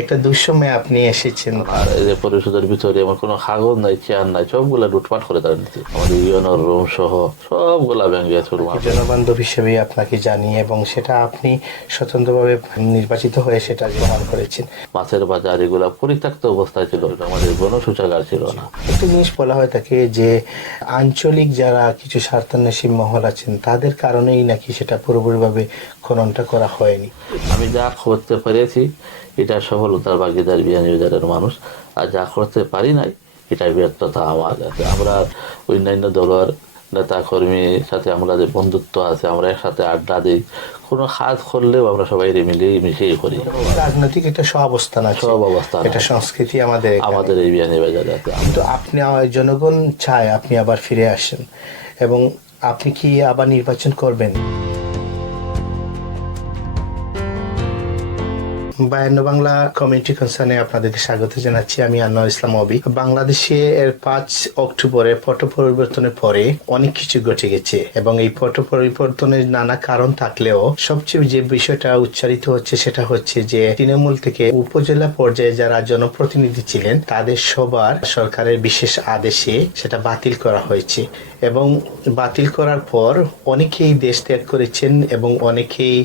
একটা দুঃসময়ে আপনি এসেছেন। আর এই যে পরিষদের ভিতরে এমন কোনো কাগজ নাই, চেয়ার নাই, সবগুলা লুটপাট করে তারা নিচ্ছে। আমাদের ইউএনওর রুম সহ সবগুলা ভেঙে চুরমার। জনবান্ধব হিসেবে আপনাকে জানি এবং সেটা আপনি স্বতন্ত্রভাবে নির্বাচিত হয়ে সেটা প্রমাণ করেছেন। মাছের বাজার এগুলা পরিত্যক্ত অবস্থায় ছিল, আমাদের গণশৌচাগার ছিল না। একটা জিনিস বলা হয় থাকে যে আঞ্চলিক যারা কিছু স্বার্থান্বেষী মহল আছেন তাদের কারণেই নাকি সেটা পুরোপুরিভাবে খননটা করা হয়নি। আমি যা করতে পেরেছি এটা সফলতার ভাগিদার বিয়ানীবাজারের মানুষ, আর যা করতে পারি নাই এটা ব্যর্থতা আমার। আমরা অন্যান্য দলের নেতা কর্মীর সাথে আমরা যে বন্ধুত্ব আছে, আমরা একসাথে আড্ডা দিই, কোনো কাজ করলেও আমরা সবাই মিশেই করি। রাজনৈতিক একটা সহাবস্থান আছে, সব অবস্থা এটা সংস্কৃতি আমাদের আমাদের এই বিয়ানীবাজারে আছে। তো আপনি জনগণ চায় আপনি আবার ফিরে আসেন এবং আপনি কি আবার নির্বাচন করবেন? 52 বাংলা কমিউনিটি কনসার্নে আপনাদেরকে স্বাগত জানাচ্ছি। আমি আনোয়ার ইসলাম অবি। বাংলাদেশে এর 5 অক্টোবরে পট পরিবর্তনের পরে অনেক কিছু ঘটে গেছে এবং এই পট পরিবর্তনের নানা কারণ থাকলেও সবচেয়ে যে বিষয়টা উচ্চারিত হচ্ছে সেটা হচ্ছে যে তৃণমূল থেকে উপজেলা পর্যায়ে যারা জনপ্রতিনিধি ছিলেন তাদের সবার সরকারের বিশেষ আদেশে সেটা বাতিল করা হয়েছে এবং বাতিল করার পর অনেকেই দেশ ত্যাগ করেছেন এবং অনেকেই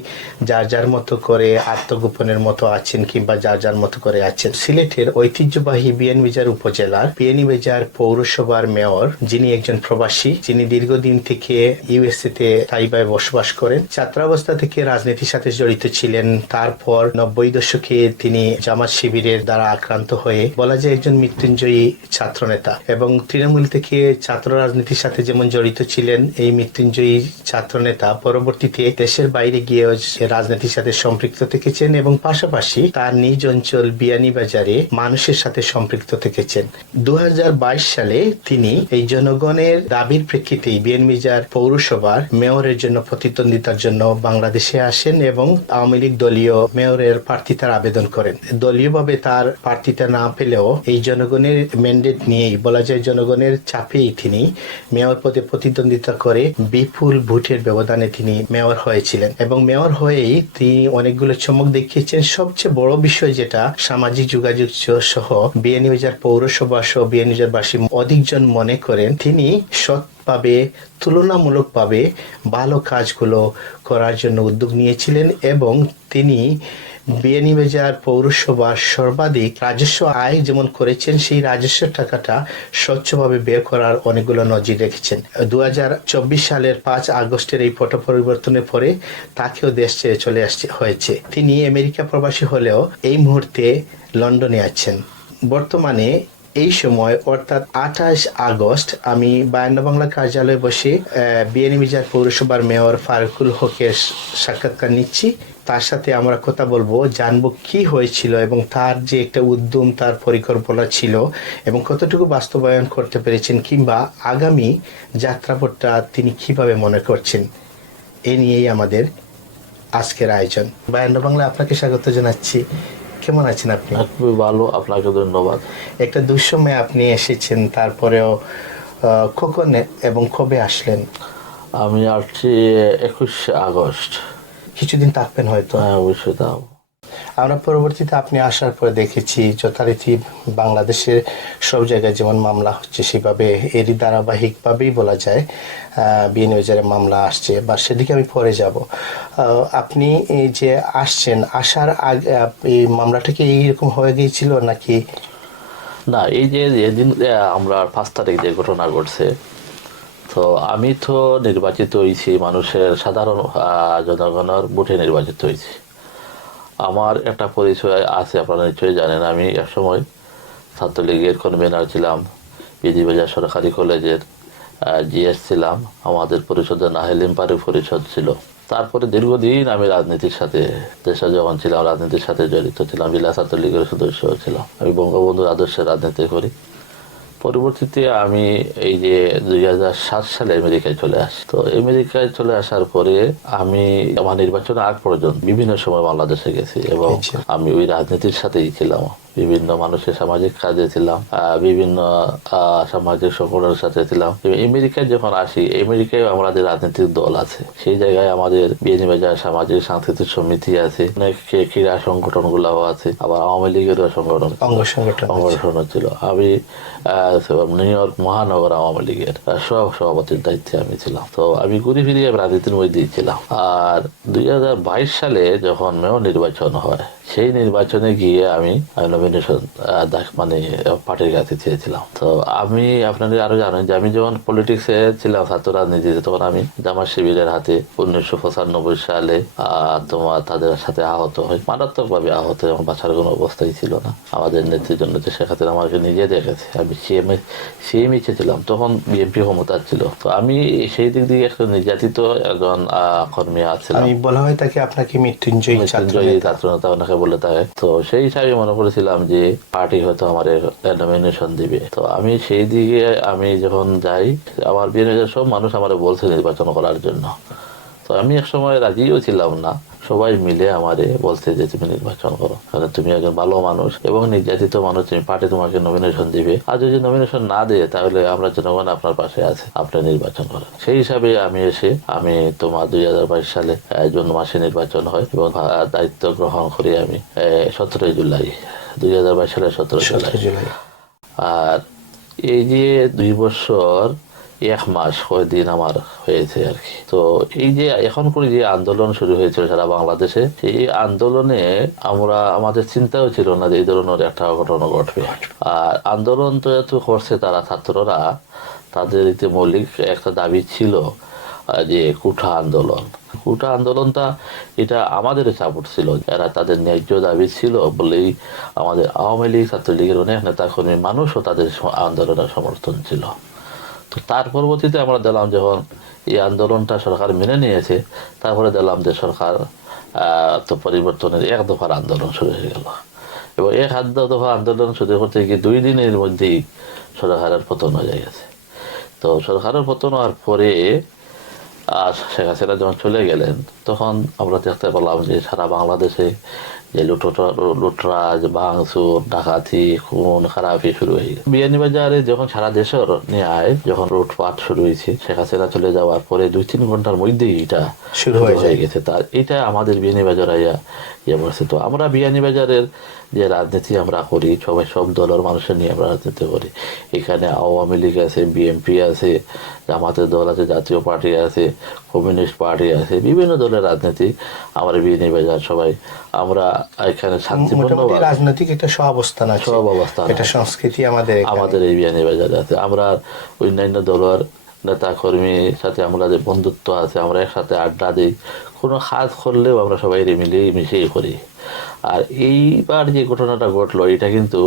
যার যার মতো করে আত্মগোপনের মতো আছেন কিংবা যার যার মতো করে আছেন। সিলেটের ঐতিহ্যবাহী বিয়ানীবাজার উপজেলার বিয়ানীবাজার পৌরসভার মেয়র, যিনি একজন প্রবাসী, যিনি দীর্ঘদিন থেকে ইউএসএ তে স্থায়ীভাবে বসবাস করেন, ছাত্রাবস্থা থেকে রাজনীতির সাথে জড়িত ছিলেন। তারপর 90 দশকে তিনি জামাত শিবিরের দ্বারা আক্রান্ত হয়ে বলা যায় একজন মৃত্যুঞ্জয়ী ছাত্রনেতা এবং তৃণমূল থেকে ছাত্র রাজনীতির সাথে যেমন জড়িত ছিলেন এই মৃত্যুঞ্জয়ী ছাত্রনেতা পরবর্তীতে দেশের বাইরে গিয়ে রাজনীতির সাথে সম্পৃক্ত থেকেছেন এবং পাশাপাশি তার নিজ অঞ্চল বিয়ানীবাজারে মানুষের সাথে সম্পৃক্ত থেকেছেন। 2022 সালে তিনি এই জনগণের দাবির প্রেক্ষিতেই বিয়ানীবাজার পৌরসভার মেয়রের জন্য প্রতিদ্বন্দ্বিতার জন্য বাংলাদেশে আসেন এবং আওয়ামী লীগ দলীয় মেয়রের প্রার্থিতার আবেদন করেন। দলীয়ভাবে তার প্রার্থিতা না পেলেও এই জনগণের ম্যান্ডেট নিয়েই বলা যায় জনগণের চাপেই তিনি মেয়র পদে প্রতিদ্বন্দ্বিতা করে বিপুল ভোটের ব্যবধানে তিনি মেয়র হয়েছিলেন এবং মেয়র হয়েই তিনি অনেকগুলো চমক দেখিয়েছেন। সবচেয়ে বড় বিষয় যেটা সামাজিক যোগাযোগ সহ বিয়ানীবাজার পৌরসভা সহ বিয়ানীবাজারবাসী অধিকজন মনে করেন তিনি সৎভাবে তুলনামূলকভাবে ভালো কাজগুলো করার জন্য উদ্যোগ নিয়েছিলেন এবং তিনি বিয়ানীবাজার পৌরসভার সর্বাধিক রাজস্ব আয় যেমন করেছেন সেই রাজস্ব টাকাটা স্বচ্ছভাবে বের করার অনেকগুলো নজির রেখেছেন। 2024 সালের 5 আগস্টের এই পট পরিবর্তনের পরে তাকেও দেশ ছেড়ে চলে আসতে হয়েছে। তিনি আমেরিকা প্রবাসী হলেও এই মুহূর্তে লন্ডনে আছেন। বর্তমানে এই সময় অর্থাৎ 28 আগস্ট আমি 52 বাংলা কার্যালয়ে বসে বিয়ানীবাজার পৌরসভার মেয়র ফারুকুল হকের সাক্ষাৎকার নিচ্ছি। তার সাথে আমরা কথা বলবো, জানবো কি হয়েছিল এবং তার যে একটা উদ্যম, তার পরিকল্পনা ছিল এবং কতটুকু বাস্তবায়ন করতে পেরেছেন কিংবা আগামী যাত্রাপথটা তিনি কিভাবে মনে করছেন, এ নিয়েই আমাদের আজকের আয়োজন। 52 বাংলা আপনাকে স্বাগত জানাচ্ছি। কেমন আছেন আপনি? খুবই ভালো, আপনাকে ধন্যবাদ। একটা দুঃসময়ে আপনি এসেছেন, তারপরেও কখন এবং কবে আসলেন? আমি আসছি 21 আগস্ট। কিছুদিন থাকবেন হয়তো? হ্যাঁ, অবশ্যই তাও। আমরা পরবর্তীতে আপনি আসার পরে দেখেছি যথারীতি বাংলাদেশের সব জায়গায় যেমন মামলা হচ্ছে সেভাবে এরই ধারাবাহিকভাবেই বলা যায় বিয়ানীবাজারে মামলা আসছে, বা সেদিকে আমি পরে যাব। আপনি এই যে আসছেন, আসার আগে এই মামলাটা কি এইরকম হয়ে গিয়েছিল নাকি? না, এই যে যেদিন আমরা 5 তারিখ যে ঘটনা ঘটছে, তো আমি তো নির্বাচিত হয়েছি মানুষের সাধারণ জনগণের ভোটে নির্বাচিত হয়েছি। আমার একটা পরিচয় আছে, আপনারা নিশ্চয়ই জানেন। আমি একসময় ছাত্রলীগের কনভেনার ছিলাম, বিয়ানীবাজার সরকারি কলেজের জিএস ছিলাম, আমাদের পরিষদে নাহেলিম পারি পরিষদ ছিল। তারপরে দীর্ঘদিন আমি রাজনীতির সাথে, দেশে যখন ছিলাম রাজনীতির সাথে জড়িত ছিলাম, জেলা ছাত্রলীগের সদস্য ছিলাম। আমি বঙ্গবন্ধুর আদর্শে রাজনীতি করি। পরবর্তীতে আমি এই যে 2007 সালে আমেরিকায় চলে আসি। তো আমেরিকায় চলে আসার পরে আমি আমার নির্বাচনের আগ পর্যন্ত বিভিন্ন সময় বাংলাদেশে গেছি এবং আমি ওই রাজনীতির সাথেই ছিলাম। বিভিন্ন মানুষের সামাজিক কাজে ছিলাম, বিভিন্ন সামাজিক সংগঠনের সাথে ছিলাম। আমেরিকায় যখন আসি, আমেরিকায় আমাদের রাজনৈতিক দল আছে, সেই জায়গায় আমাদের বিয়ানীবাজার সামাজিক সাংস্কৃতিক সমিতি আছে, অনেক ক্রীড়া সংগঠন গুলাও আছে, আবার আওয়ামী লীগেরও সংগঠন সংগঠন ছিল। আমি নিউ ইয়র্ক মহানগর আওয়ামী লীগের সভাপতির দায়িত্বে আমি ছিলাম। তো আমি ঘুরে ফিরিয়ে রাজনীতির মধ্যেই ছিলাম। আর 2022 সালে যখন মেয়র নির্বাচন হয়, সেই নির্বাচনে গিয়ে আমি নমিনেশন মানে পার্টির কাছে চেয়েছিলাম। তো আমি আপনাদের আরো জানেন যে আমি যখন পলিটিক্সে ছিলাম, ছাত্র রাজনীতিতে, তখন আমি জামাত শিবিরের হাতে 1995 সালে তোমার তাদের সাথে আহত হয়, মারাত্মক ভাবে আহত, এবং বাঁচার কোনো অবস্থাই ছিল না। আমাদের নেত্রীর জন্য সেখানে আমাকে নিজে দেখেছে, আমি সিএম ছিলাম, তখন বিএনপি ক্ষমতা ছিল। তো আমি সেই দিক দিয়ে একটা নির্যাতিত একজন কর্মী আছিলাম। আমি বলা হয় তাকে আপনাকে মৃত্যুঞ্জয়ী ছাত্রনেতা ওনাকে বলে থাকে। তো সেই হিসাবে মনে করেছিলাম যে পার্টি হয়তো আমার নমিনেশন দিবে। তো আমি সেই দিকে আমি যখন যাই, আমার বিএনপির সব মানুষ আমার বলছে নির্বাচন করার জন্য। তো আমি এক সময় রাজিও ছিলাম না, সবাই মিলে আমারে বলছে যে তুমি নির্বাচন করো, কারণ তুমি একজন ভালো মানুষ এবং নির্যাতিত মানুষ, তুমি পার্টি তোমাকে নমিনেশন দিবে, আর যদি নমিনেশন না দেয় তাহলে আমরা জনগণ আপনার পাশে আছে, আপনি নির্বাচন করেন। সেই হিসাবে আমি এসে আমি তোমার 2022 সালে জুন মাসে নির্বাচন হয় এবং দায়িত্ব গ্রহণ করি আমি 17 জুলাই 2022 সালের 17 জুলাই। আর এই যে 2 বছর 1 মাস কয়েকদিন আমার হয়েছে আর কি। তো এই যে এখন করে যে আন্দোলন শুরু হয়েছিল সারা বাংলাদেশে, এই আন্দোলনে আমাদের চিন্তাও ছিল না যে এই ধরনের একটা ঘটনা ঘটবে। আর আন্দোলন তো এত করছে তারা, ছাত্ররা, তাদের এতে মৌলিক একটা দাবি ছিল যে কোঠা আন্দোলনটা এটা আমাদের সাপোর্ট ছিল, এরা তাদের ন্যায্য দাবি ছিল বলেই আমাদের আওয়ামী লীগ, ছাত্রলীগের অনেক নেতা কর্মী, মানুষও তাদের আন্দোলনের সমর্থন ছিল। তো তার পরবর্তীতে আমরা দেখলাম যখন এই আন্দোলনটা সরকার মেনে নিয়েছে, তারপরে দেখলাম যে সরকার তো পরিবর্তনের 1 দফার আন্দোলন শুরু হয়ে গেল, এবং 1 দফা আন্দোলন শুরু করতে গিয়ে 2 দিনের মধ্যেই সরকারের পতন হয়ে গেছে। তো সরকারের পতন হওয়ার পরে শেখ হাসিনা যখন চলে গেলেন, তখন আমরা দেখতে পেলাম যে সারা বাংলাদেশে যে লুটরাজ, ভাঙচুর, ডাকাতি, খুন খারাপি শুরু হয়ে গেছে। বিয়ানীবাজারে যখন সারা দেশের ন্যায় যখন লুটপাট শুরু হয়েছে, শেখ হাসিনা চলে যাওয়ার পরে 2-3 ঘন্টার মধ্যেই এটা শুরু হয়ে গেছে। তার এটা আমাদের বিয়ানীবাজার ইয়ে বলছে। তো আমরা বিয়ানীবাজারের যে রাজনীতি আমরা করি, সব দলের মানুষের নিয়ে আমরা রাজনীতি করি। এখানে আওয়ামী লীগ আছে, বিএনপি আছে, জামাতের দল আছে, জাতীয় পার্টি আছে, কমিউনিস্ট পার্টি আছে, বিভিন্ন দলের রাজনীতি আমার বিয়ানীবাজার সবাই আমরা এখানে শান্তিপূর্ণ রাজনৈতিক একটা সহাবস্থান আছে, এটা সংস্কৃতি আমাদের এই বিয়ানীবাজারে আছে। আমরা অন্যান্য দলের নেতা কর্মীর সাথে আমরা যে বন্ধুত্ব আছে, আমরা একসাথে আড্ডা দিই, কোনো কাজ করলেও আমরা সবাই মিশিয়ে করি। আর এইবার যে ঘটনাটা ঘটলো, এটা কিন্তু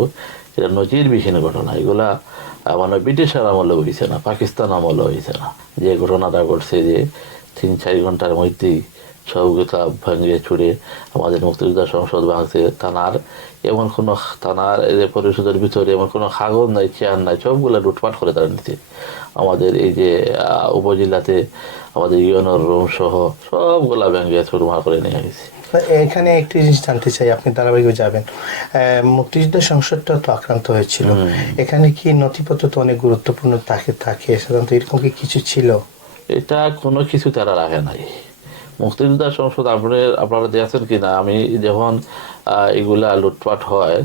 এটা নজিরবিহীন ঘটনা। এগুলা মানে ব্রিটিশের আমলে হয়েছে না, পাকিস্তান আমলে হয়েছে না। যে ঘটনাটা ঘটছে যে 3-4 ঘন্টার মধ্যেই সবগুলা ভেঙে ছুড়ে আমাদের মুক্তিযোদ্ধা সংসদ ভাঙছে, এমন কোনো থানার পরিষদের ভিতরে এমন কোনো কাগজ নাই, চেয়ার নাই, সবগুলা লুটপাট করে তারা নিতে। আমাদের এই যে উপজেলাতে আমাদের ইউএনওর রুম সহ সবগুলা ভেঙে চুরমার করে নিয়ে গেছে। এখানে একটি জিনিস জানতে চাই, আপনি ধারাবাহিক যাবেন, মুক্তিযুদ্ধ সংসদটা তো আক্রান্ত হয়েছিল, এখানে কি নথিপত্র তো অনেক গুরুত্বপূর্ণ থাকে সাধারণত, এরকম কি কিছু ছিল? এটা কোনো কিছু তারা রাখে নাই। মুক্তিযোদ্ধা সংসদ আপনারা দেখছেন কিনা, আমি যখন এগুলা লুটপাট হয়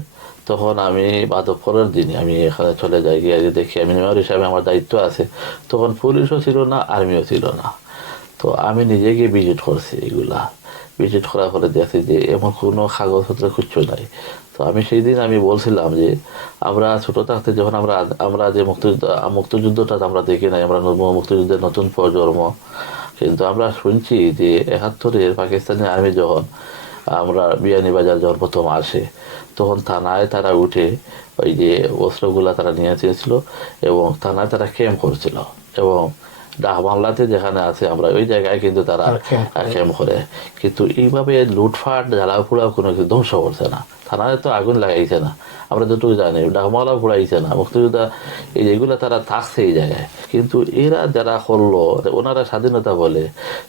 তখন আমি পরের দিনই আমি এখানে চলে যাই, গিয়ে দেখি আমি মেয়র হিসাবে আমার দায়িত্ব আছে, তখন পুলিশও ছিল না, আর্মিও ছিল না। তো আমি নিজে গিয়ে ভিজিট করছি, এগুলা ভিজিট করার পরে দেখছি যে এমন কোনো কাগজপত্র কিচ্ছু নাই। তো আমি সেই দিন আমি বলছিলাম যে আমরা ছোট থাকতে যখন আমরা যে মুক্তিযুদ্ধটা আমরা দেখি নাই, আমরা মুক্তিযুদ্ধের নতুন প্রজন্ম, কিন্তু আমরা শুনছি যে 71-এর পাকিস্তানি আর্মি যখন আমরা বিয়ানীবাজার যখন প্রথম আসে, তখন থানায় তারা উঠে ওই যে অস্ত্রগুলা তারা নিয়ে চেয়েছিল এবং থানায় তারা ক্যাম্প করছিল, এবং ডাক বাংলাতে যেখানে আছে আমরা ওই জায়গায় কিন্তু তারা ক্যাম্প করে। কিন্তু এইভাবে লুটফাট জ্বালাও পোড়াও কোনো কিছু ধ্বংস করছে না, থানায় তো আগুন লাগাইছে না, আমরা যতটুকু জানি ডাকমালা ঘুরাইছে না, মুক্তিযোদ্ধা এই যেগুলো তারা থাকছে এই জায়গায়। কিন্তু এরা যারা করলো, ওনারা স্বাধীনতা বলে,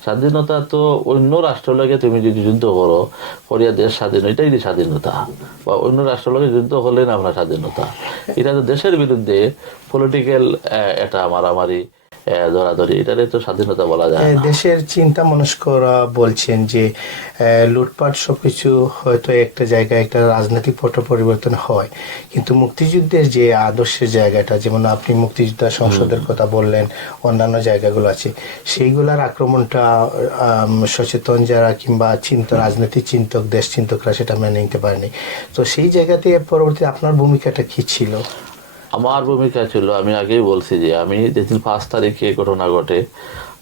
স্বাধীনতা তো অন্য রাষ্ট্র লাগে তুমি যদি যুদ্ধ করো করিয়া দেশ স্বাধীন, এটাই স্বাধীনতা। বা অন্য রাষ্ট্র লাগে যুদ্ধ করলে না আমরা স্বাধীনতা, এটা তো দেশের বিরুদ্ধে পলিটিক্যাল এটা মারামারি ধরাধরি, এটারে তো স্বাধীনতা বলা যায় না। দেশের চিন্তা মনস্করা বলছেন যে লুটপাট সবকিছু হয়তো একটা জায়গায় একটা রাজনৈতিক পট পরিবর্তন হয়, কিন্তু মুক্তিযুদ্ধের যে আদর্শের জায়গাটা, যেমন আপনি মুক্তিযোদ্ধা সংসদের কথা বললেন, অন্যান্য জায়গাগুলো আছে, সেইগুলার আক্রমণটা সচেতন যারা কিংবা রাজনৈতিক চিন্তক, দেশ চিন্তকরা সেটা মেনে নিতে পারেনি। তো সেই জায়গাতে পরবর্তী আপনার ভূমিকাটা কি ছিল? আমার ভূমিকা ছিল, আমি আগেই বলছি যে আমি যেদিন 5 তারিখে ঘটনা ঘটে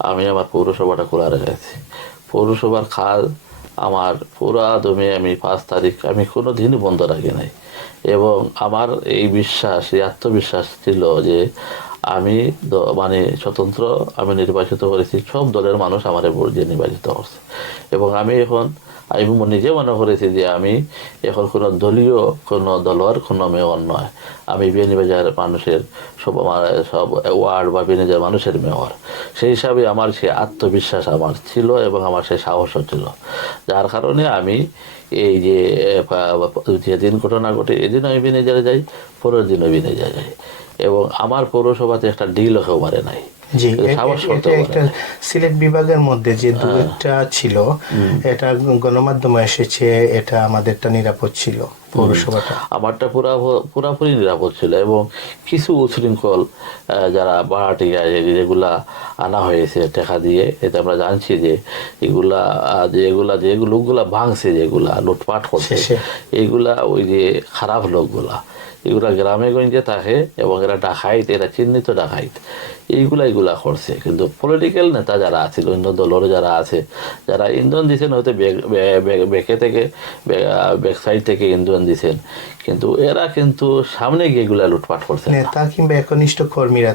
আমি আমার পৌরসভাটা খোলা রেখেছি। পৌরসভার খাল আমার পুরা দমে আমি 5 তারিখ আমি কোনো দিনই বন্ধ রাখি নাই। এবং আমার এই বিশ্বাস, এই আত্মবিশ্বাস ছিল যে আমি মানে স্বতন্ত্র, আমি নির্বাচিত করেছি, সব দলের মানুষ আমার ভোট দিয়ে নির্বাচিত করছে। এবং আমি এখন আমি নিজে মনে করেছি যে আমি এখন কোনো দলীয় কোনো দলের কোনো মেয়র নয়, আমি বিয়ানীবাজার মানুষের সব ওয়ার্ড বা বিয়ানীবাজার মানুষের মেয়র। সেই হিসাবে আমার সে আত্মবিশ্বাস আমার ছিল এবং আমার সেই সাহসও ছিল, যার কারণে আমি এই যে যেদিন ঘটনা ঘটে এদিন আমি বিয়ানীবাজারে যাই, পরের দিনও বিয়ানীবাজারে যাই। এবং আমার পৌরসভাতে একটা ডিলও কেউ মারে নাই। জি, এটা একটা সিলেট বিভাগের মধ্যে যে দুইটা ছিল, এটা গণমাধ্যমে এসেছে, এটা আমাদেরটা নিরাপদ ছিল, পৌরসভাটা আমারটা পুরাপুরি নিরাপদ ছিল। এবং কিছু উচ্ছৃঙ্খল যারা ভাড়াটিয়া যেগুলা আনা হয়েছে টাকা দিয়ে, এতে আমরা জানছি যে এগুলা যে লোকগুলা ভাঙছে, যেগুলা লুটপাট করছে, এইগুলা ওই যে খারাপ লোকগুলা, এগুলা গ্রামে গঞ্জে থাকে এবং এরা ডাকাইত, এরা চিহ্নিত ডাকাইত, এইগুলা করছে। কিন্তু পলিটিক্যাল নেতা যারা আছে, অন্য দলের যারা আছে, যারা ইন্ধন দিচ্ছেন হয়তো বেঁকে থেকে ব্যাক সাইড থেকে ইন্ধন দিচ্ছেন, কিন্তু এরা কিন্তু সামনে গিয়ে এগুলা লুটপাট করছে নেতা কিংবা একনিষ্ঠ কর্মীরা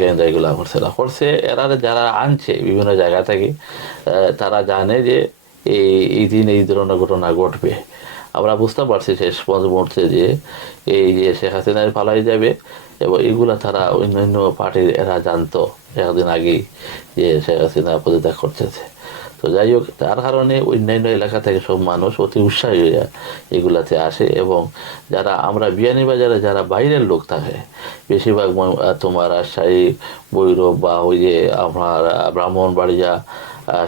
কিন্তু এগুলা করছে এরা যারা আনছে বিভিন্ন জায়গা থেকে, তারা জানে যে এই দিন এই ধরনের ঘটনা ঘটবে। আমরা বুঝতে পারছি শেষ মুহূর্তে যে এই যে শেখ হাসিনার পালাই যাবে, এবং এগুলা তারা অন্যান্য পার্টির এরা জানতো একদিন আগেই যে শেখ হাসিনা পদত্যাগ করতেছে। তো যাই হোক, তার কারণে অন্যান্য এলাকা থেকে সব মানুষ অতি উৎসাহী হয়ে এগুলাতে আসে। এবং যারা আমরা বিয়ানীবাজারে যারা বাইরের লোক থাকে, বেশিরভাগ তোমার রাজশাহী, ভৈরব বা ওই যে আপনার ব্রাহ্মণবাড়িয়া,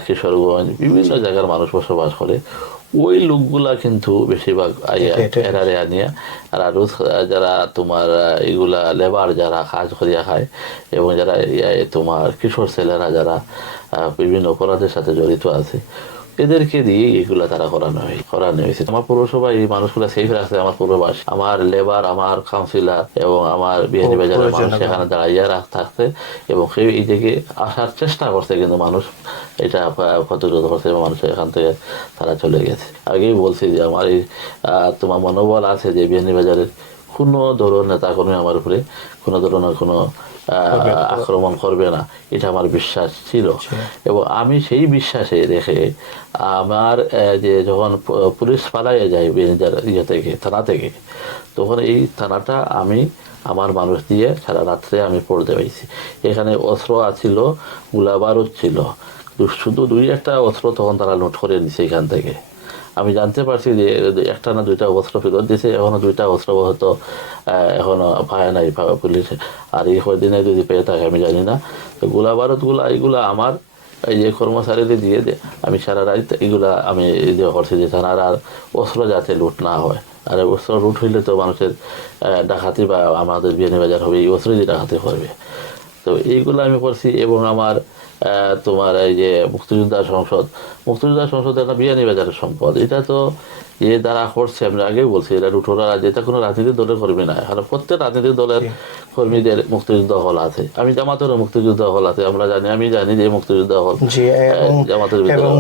কিশোরগঞ্জ, বিভিন্ন জায়গার মানুষ বসবাস করে, ওই লোকগুলা কিন্তু বেশিরভাগ এরারে আনিয়া আর যারা তোমার এগুলা লেবার যারা কাজ করিয়া খায়, এবং যারা তোমার কিশোর ছেলেরা যারা বিভিন্ন অপরাধের সাথে জড়িত আছে, এদেরকে দিয়ে এগুলা তারা করানো হয়েছে। আমার পৌরসভা এই মানুষগুলা সেফ রাখছে, আমার পৌরবাসী, আমার লেবার, আমার কাউন্সিলর এবং আমার বিয়ানীবাজারের মানুষ সেখানে দাঁড়াইয়া থাকছে এবং সেই এই দিকে আসার চেষ্টা করছে, কিন্তু মানুষ এটা প্রতিরোধ করছে এবং মানুষ এখান থেকে তারা চলে গেছে। আগেই বলছি যে আমার এই তোমার মনোবল আছে যে বিয়ানীবাজারের কোনো ধরনের নেতাকর্মী আমার উপরে কোনো ধরনের কোনো আক্রমণ করবে না, এটা আমার বিশ্বাস ছিল। এবং আমি সেই বিশ্বাসে রেখে আমার যে যখন পুলিশ পালাইয়ে যায় ইয়ে থেকে, থানা থেকে, তখন এই থানাটা আমি আমার মানুষ দিয়ে সারা রাত্রে আমি পড়তে পাইছি। এখানে অস্ত্র আছিল, গোলাবারুদ ছিল, শুধু 2-1টা অস্ত্র তখন তারা নোট করে দিছে এখান থেকে। আমি জানতে পারছি যে একটা না 2টা অস্ত্র ফেরত দিয়েছে, এখনো 2টা অস্ত্র হয়তো এখনো পায় নাই পুলিশ, আর এই কদিনে যদি পেয়ে থাকে আমি জানি না। তো গোলা বারুদগুলা এইগুলা আমার এই যে কর্মচারীদের দিয়ে আমি সারা রাত এগুলা আমি করছি যে থানার আর অস্ত্র যাতে লুট না হয়। আর অস্ত্র লুট হইলে তো মানুষের ডাকাতি বা আমাদের বিয়ানীবাজার হবে, এই অস্ত্র দিয়ে ডাকাতি করবে। তো এইগুলো আমি করছি। এবং আমার তোমার এই যে মুক্তিযোদ্ধা সংসদ একটা বিয়ানীবাজারের সম্পদ, এটা তো যে দ্বারা করছে, আমি আগেই বলছি, এটা লুঠোরা, যেটা কোনো রাজনীতির দলের কর্মী নয়, কারণ প্রত্যেক রাজনীতির দলের কর্মীদের মুক্তিযুদ্ধ হল আছে। আমি জামাতেরও মুক্তিযুদ্ধ হল আছে, আমরা জানি, আমি জানি যে মুক্তিযুদ্ধ হল জামাতের। এবং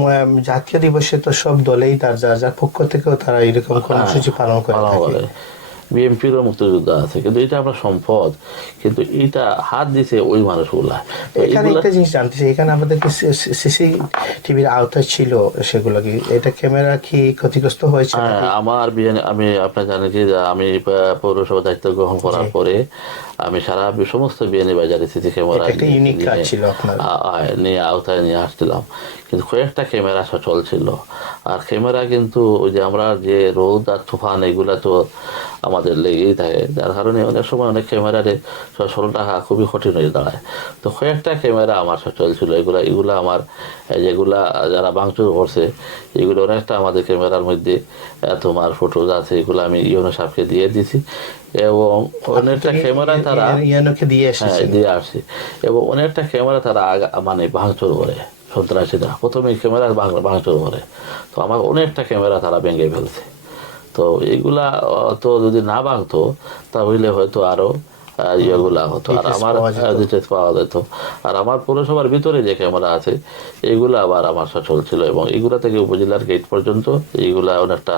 জাতীয় দিবসে তো সব দলেই তার যার পক্ষ থেকেও তারা এরকম কর্মসূচি পালন করে। বিএনপিরও মুক্তিযোদ্ধা আছে, কিন্তু এটা আমরা সম্পদ, কিন্তু এটা হাত দিছে ওই মানুষগুলা। তো এখানে এগুলা একটা জিনিস জানতে চাই, এখানে আমাদের কি সিসিটিভির আওতায় ছিল সেগুলো, কি এটা ক্যামেরা কি ক্ষতিগ্রস্ত হয়েছে হ্যাঁ, নাকি? আমার বিয়ে আমি আপনার জানেন যে আমি পৌরসভা দায়িত্ব গ্রহণ করার জি। পরে আমি সারা সমস্ত বিয়ানী বাজারে সিসি ক্যামেরা এটা একটা ইউনিক কাজ ছিল আপনার। নিয়ে আওতায় নিয়ে আসছিলাম, কিন্তু কয়েকটা ক্যামেরা সচল ছিল। আর ক্যামেরা কিন্তু ওই যে আমরা যে রোদ আর তুফান এগুলা তো আমাদের লেগেই থাকে, যার কারণে অনেক সময় অনেক ক্যামেরারে সচল রাখা খুবই কঠিন হয়ে দাঁড়ায়। তো কয়েকটা ক্যামেরা আমার সচল ছিল, এগুলা আমার যেগুলা যারা ভাঙচুর করছে এগুলো অনেকটা আমাদের ক্যামেরার মধ্যে তোমার ফটোজ আছে, এগুলো আমি ইউনো সাহেবকে দিয়ে দিছি, এবং অনেকটা ক্যামেরা তারা ইয়ানোকে দিয়ে হ্যাঁ এসেছেন? দিয়ে আসছি, এবং অনেকটা ক্যামেরা তারা মানে ভাঙচুর করে সন্ত্রাসীরা, প্রথমে ক্যামেরা ভাঙচুর করে, তো আমার অনেকটা ক্যামেরা তারা ভেঙে ফেলছে। তো এইগুলা তো যদি না ভাঙতো তাহলে হয়তো আরো ইয়েগুলা হতো, আর Details আমার পাওয়া যেত। ডিটেলস পাওয়া যেত। আর আমার পৌরসভার ভিতরে যে ক্যামেরা আছে এগুলো আবার আমার সচল ছিল, এবং এগুলা থেকে উপজেলার গেট পর্যন্ত এইগুলা অনেকটা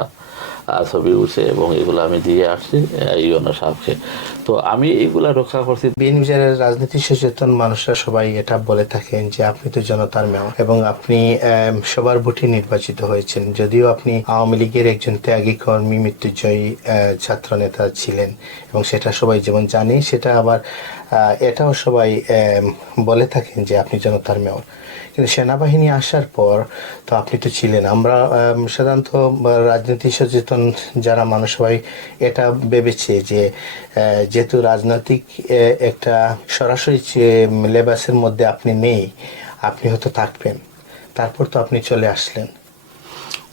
ছবি উঠছে, এবং এগুলো আমি দিয়ে আসছি ইউনো সাহেবকে। তো আমি এইগুলা রক্ষা করছি। বিএনপির রাজনীতি সচেতন মানুষরা সবাই এটা বলে থাকেন যে আপনি তো জনতার মেয়র, এবং আপনি সবার ভোটে নির্বাচিত হয়েছেন, যদিও আপনি আওয়ামী লীগের একজন ত্যাগী কর্মী মৃত্যুজয়ী ছাত্র নেতা ছিলেন, এবং সেটা সবাই যেমন জানে, সেটা আবার এটাও সবাই বলে থাকেন যে আপনি জনতার মেয়র। কিন্তু সেনাবাহিনী আসার পর তো আপনি তো ছিলেন, আমরা সাধারণত রাজনীতি সচেতন যারা মানুষ সবাই এটা ভেবেছে যে যেহেতু রাজনৈতিক একটা সরাসরি লেবাসের মধ্যে আপনি নেই, আপনি হয়তো থাকবেন, তারপর তো আপনি চলে আসলেন।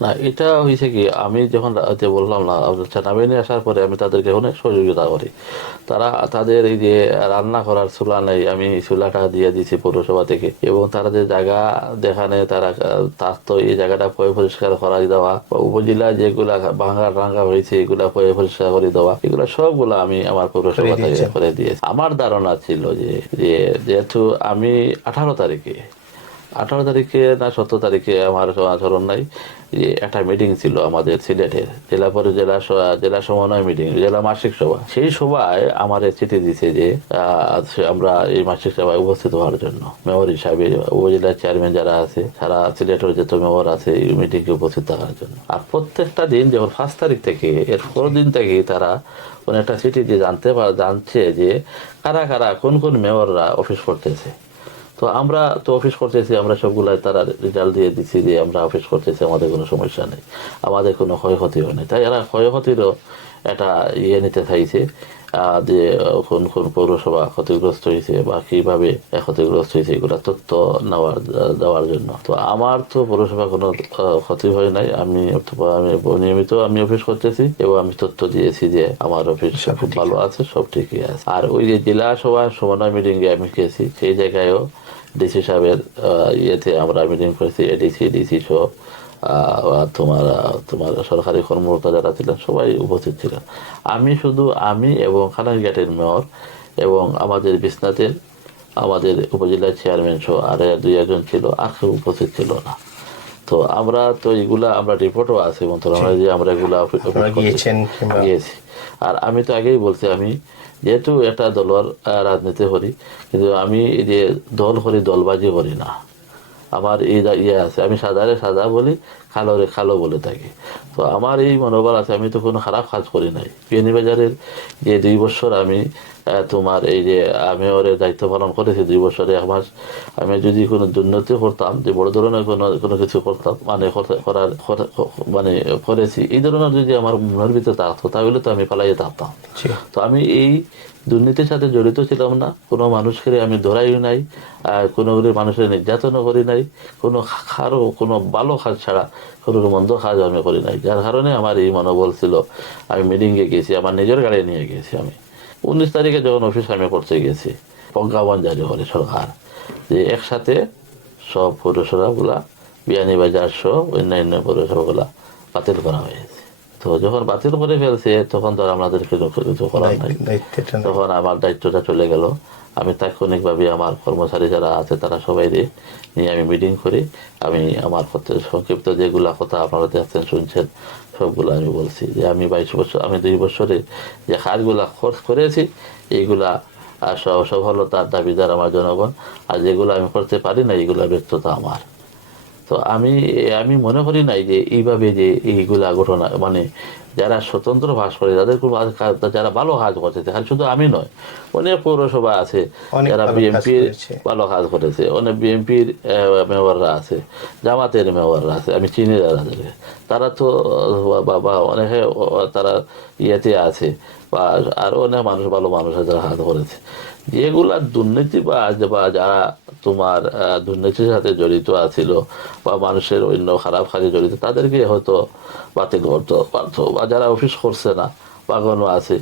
না, এটা হয়েছে কি, আমি যখন যে বললাম না সেনাবাহিনী আসার পরে আমি তাদেরকে অনেক সহযোগিতা করি। তারা তাদের এই যে রান্না করার চুলা নেই, আমি চুলাটা দিয়ে দিয়েছি পৌরসভা থেকে, এবং তারা যে জায়গা দেখানে তারা থাকতো এই জায়গাটা পরিষ্কার করা দেওয়া, বা উপজেলা যেগুলা ভাঙা রাঙ্গা হয়েছে এগুলা পরিষ্কার করে দেওয়া, এগুলা সবগুলা আমি আমার পৌরসভা থেকে করে দিয়েছি। আমার ধারণা ছিল যে যেহেতু আমি 18 তারিখে না 17 তারিখে আমার স্মরণ নাই, যে একটা মিটিং ছিল আমাদের সিলেটের জেলা সমন্বয় মিটিং, জেলা মাসিক সভা। সেই সভায় আমার চিঠি দিছে যে আমরা এই মাসিক সভায় উপস্থিত হওয়ার জন্য, মেয়র হিসাবে উপজেলার চেয়ারম্যান যারা আছে সারা সিলেটের যত মেয়র আছে এই মিটিংয়ে উপস্থিত থাকার জন্য। আর প্রত্যেকটা দিন যখন 5 তারিখ থেকে এর পরের দিন থেকে তারা একটা চিঠি দিয়ে জানছে যে কারা কারা কোন কোন মেয়ররা অফিস করতেছে। তো আমরা তো অফিস করতেছি, আমরা সবগুলাই তারা রেজাল্ট দিয়ে দিচ্ছি যে আমরা অফিস করতেছি, আমাদের কোনো সমস্যা নেই, আমাদের কোনো ক্ষয়ক্ষতি হয়নি। তাই এরা ক্ষয়ক্ষতিরও একটা নিতে চাইছে, যে কোন কোন পৌরসভা ক্ষতিগ্রস্ত হয়েছে বা কিভাবে ক্ষতিগ্রস্ত হয়েছে এগুলো তথ্য দেওয়ার জন্য। তো আমার তো পৌরসভা কোনো ক্ষতি হয় নাই, আমি নিয়মিত আমি অফিস করতেছি, এবং আমি তথ্য দিয়েছি যে আমার অফিস খুব ভালো আছে, সব ঠিকই আছে। আর ওই যে জেলা সভা সমন্বয় মিটিং এ আমি গেছি, সেই জায়গায়ও ডিসি সাহেবের ইয়েতে আমরা মিটিং করেছি, এডিসি ডিসি সহ তোমার তোমার সরকারি কর্মকর্তা যারা ছিলেন সবাই উপস্থিত ছিলেন। আমি এবং খানারঘাটের মেয়র এবং আমাদের বিছনাতের আমাদের উপজেলার চেয়ারম্যান সহ আর 2-1 ছিল, আর কেউ উপস্থিত ছিল না। তো আমরা তো এগুলা আমরা রিপোর্টও আছে মন্ত্রণালয়ে যে আমরা এগুলা গিয়েছি। আর আমি তো আগেই বলছি, আমি যেহেতু একটা দলের রাজনীতি করি, কিন্তু আমি এই যে দল করি দলবাজি করি না। আমার এই ইয়ে আছে, আমি সাদারে সাদা বলি, কালোরে কালো বলে থাকি। তো আমার এই মনোবল আছে, আমি তো কোনো খারাপ কাজ করি নাই। বিয়ানীবাজারের যে 2 বছর আমি তোমার এই যে আমি ওর দায়িত্ব পালন করেছি, 2 বছরে 1 মাস আমি যদি কোনো দুর্নীতি করতাম, যে বড় ধরনের কোনো কিছু করতাম মানে করেছি, এই ধরনের যদি আমার মনের ভিতরে থাকতো তাহলে তো আমি পালাইয়ে থাকতাম। তো আমি এই দুর্নীতির সাথে জড়িত ছিলাম না, কোনো মানুষকে আমি ধরাইও নাই, কোনো মানুষের নির্যাতনও করি নাই, কোনো ভালো কাজ ছাড়া কোনো মন্দ কাজ আমি করি নাই। যার কারণে আমার এই মনোবল ছিল। আমি মিটিংয়ে গেছি, আমার নিজের গাড়ি নিয়ে গেছি। আমি 19 তারিখে যখন অফিস আমি করতে গেছি, প্রজ্ঞাপন জারি করে সরকার যে একসাথে সব পৌরসভাগুলা বিয়ানীবাজার সহ অন্যান্য পৌরসভাগুলা বাতিল করা হয়েছে। তো যখন বাতিল করে ফেলছে তখন তো আমাদের কিছু করার নাই, তখন আমার দায়িত্বটা চলে গেল। আমি তাৎক্ষণিকভাবে আমার কর্মচারী যারা আছে তারা সবাই নিয়ে আমি মিটিং করি। আমি আমার সংক্ষিপ্ত যেগুলা কথা আপনারা দেখছেন শুনছেন সবগুলো আমি বলছি যে আমি 22 বছর, আমি 2 বছরে যে কাজগুলা খরচ করেছি এইগুলা সফলতার দাবিদার আমার জনগণ, আর যেগুলো আমি করতে পারি না এইগুলা ব্যর্থতা আমার। তো আমি আমি মনে করি নাই যে এইভাবে যে এইগুলা ঘটনা মানে যারা স্বতন্ত্র ভাস করে যাদের কোনো যারা ভালো কাজ করছে, আর শুধু আমি নয়, অনেক পৌরসভা আছে অনেক যারা ভালো কাজ বিএনপির করেছে। ভালো কাজ করেছে, অনেক বিএনপির মেয়ররা আছে, জামাতের মেয়ররা আছে, আমি চিনি যাদেরকে, তারা তো বা অনেকে তারা ইয়েতে আছে, বা আরো অনেক মানুষ ভালো মানুষ আছে যারা কাজ করেছে। যেগুলা দুর্নীতি বা যারা তোমার দুর্নীতির সাথে জড়িত আছিল বা মানুষের অন্য খারাপ কাজে জড়িত, তাদেরকে হয়তো বাতিল করতে পারতো, বা যারা অফিস করছে না বা কোনো আছে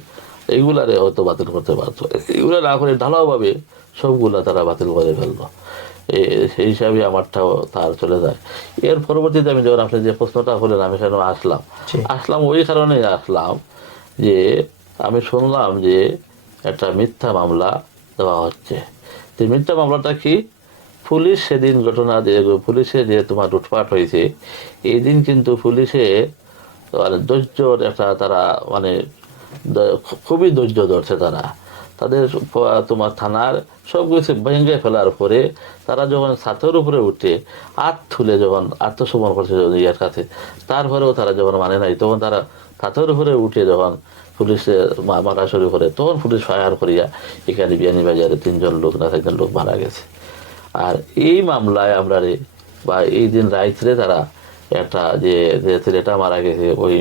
এইগুলারে হয়তো বাতিল করতে পারতো। এইগুলা না করে ঢালাওভাবে সবগুলা তারা বাতিল করে ফেললো। সেই হিসাবে আমারটাও তার চলে যায়। এর পরবর্তীতে আমি যখন আপনি যে প্রশ্নটা করলেন আমি কেন আসলাম, জি। আসলাম ওই কারণে আসলাম যে আমি শুনলাম যে একটা মিথ্যা মামলা দেওয়া হচ্ছে। তো মিথ্যা মামলাটা কি? পুলিশ সেদিন ঘটনা দিয়ে পুলিশে যে তোমার লুটপাট হয়েছে, এই দিন কিন্তু পুলিশে মানে ধৈর্যর একটা তারা মানে খুবই ধৈর্য ধরছে তারা। তাদের তোমার থানার সব কিছু ভেঙে ফেলার পরে তারা যখন ছাতের উপরে উঠে হাত তুলে যখন আত্মসমর্পণ করছে ইয়ার কাছে, তারপরেও তারা যখন মানে নাই, তখন তারা ছাতের উপরে উঠে যখন পুলিশের মারা শুরু করে, তখন পুলিশ ফায়ার করিয়া এখানে বিয়ানীবাজারে 3 জন লোক না 4 জন লোক মারা গেছে। আর এই মামলায় আমরা বা এই দিন রাইতে তারা একটা যে যে ছেলেটা মারা গেছে ওই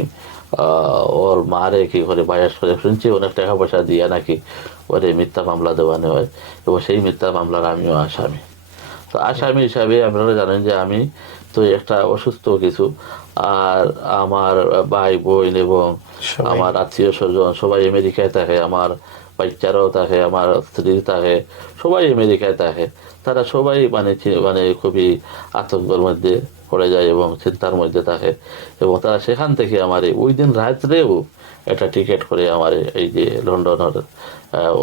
ওর মারে কি করে বায়াস করে শুনছি অনেক টাকা পয়সা দিয়ে নাকি ওরে মিথ্যা মামলা দেওয়ানো হয়, এবং সেই মিথ্যা মামলার আমিও আসামি। তো আসামি হিসাবে আপনারা জানেন যে আমি তো একটা অসুস্থ কিছু, আর আমার ভাই বোন এবং সবাই। আমার আত্মীয় স্বজন সবাই আমেরিকায় থাকে, আমার বাচ্চারাও থাকে, আমার স্ত্রী থাকে, সবাই আমেরিকায় থাকে। তারা সবাই মানে মানে খুবই আতঙ্কের মধ্যে পড়ে যায় এবং চিন্তার মধ্যে থাকে, এবং তারা সেখান থেকে আমার ওই দিন রাত্রেও একটা টিকিট করে আমার এই যে লন্ডনের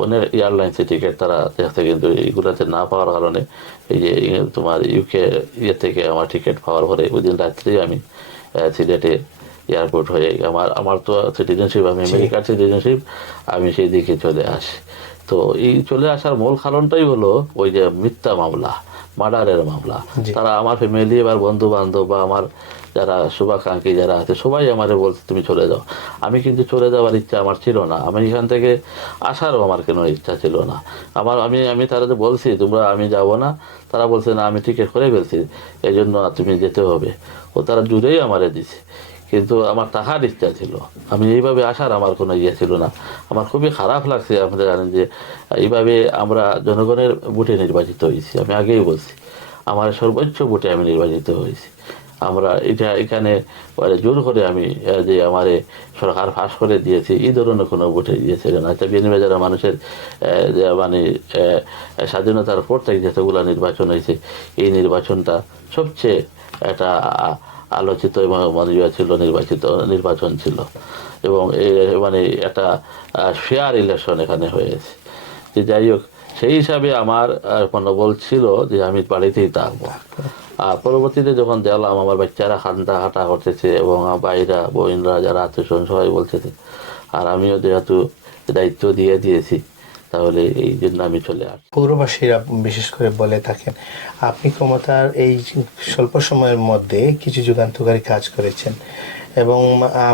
অনেক এয়ারলাইন্সের টিকিট তারা দেখতে, কিন্তু এইগুলোতে না পাওয়ার কারণে এই যে তোমার ইউকে ইয়ে থেকে আমার টিকিট পাওয়ার পরে ওই দিন রাত্রেই আমি সিলেটে এয়ারপোর্ট হয়ে আমার আমার তো সিটিজেনশিপ, আমি আমেরিকার সিটিজেনশিপ, আমি সেই দিকে চলে আসি। তো এই চলে আসার মূল কারণটাই হলো ওই যে মিথ্যা মামলা, মার্ডারের মামলা। জি। তারা আমার ফ্যামিলি এবার বন্ধু বান্ধব বা আমার যারা শুভাকাঙ্ক্ষী যারা আছে সবাই আমারে বলছে তুমি চলে যাও। আমি কিন্তু চলে যাওয়ার ইচ্ছা আমার ছিল না, আমি এখান থেকে আসারও আমার কোনো ইচ্ছা ছিল না। আমার আমি আমি তারা বলছি তোমরা আমি যাব না, তারা বলছে না আমি টিকিট করে ফেলছি এই জন্য তুমি যেতে হবে, ও তারা জুড়েই আমারে দিছে। কিন্তু আমার টাকার ইচ্ছা ছিল, আমি এইভাবে আসার আমার কোনো ইয়ে ছিল না। আমার খুবই খারাপ লাগছে। আপনারা জানেন যে এইভাবে আমরা জনগণের ভোটে নির্বাচিত হয়েছি, আমি আগেই বলছি আমার সর্বোচ্চ ভোটে আমি নির্বাচিত হয়েছি। আমরা এটা এখানে জোর করে আমি যে আমার সরকার ফাঁস করে দিয়েছি এই ধরনের কোনো ভোটে দিয়েছিল না। এটা বিয়ানীবাজারের মানুষের যে মানে স্বাধীনতার পর থেকে যেতগুলো নির্বাচন হয়েছে এই নির্বাচনটা সবচেয়ে একটা আলোচিত এবং মনোযোগ ছিল, নির্বাচন ছিল, এবং মানে একটা ফেয়ার ইলেকশন এখানে হয়েছে। যে যাই হোক, সেই হিসাবে আমার মনোবল ছিল যে আমি বাড়িতেই থাকবো। আর পরবর্তীতে যখন দেখলাম আমার বাচ্চারা খান্তা হাঁটা করতেছে এবং আমার ভাইরা বোনরা যারা আত্মীয় সবাই বলতেছে, আর আমিও যেহেতু দায়িত্ব দিয়ে দিয়েছি, তাহলে এই জন্য আমি চলে আসি। পৌরবাসীরা বিশেষ করে বলে থাকেন আপনি ক্ষমতার এই স্বল্প সময়ের মধ্যে কিছু যুগান্তকারী কাজ করেছেন, এবং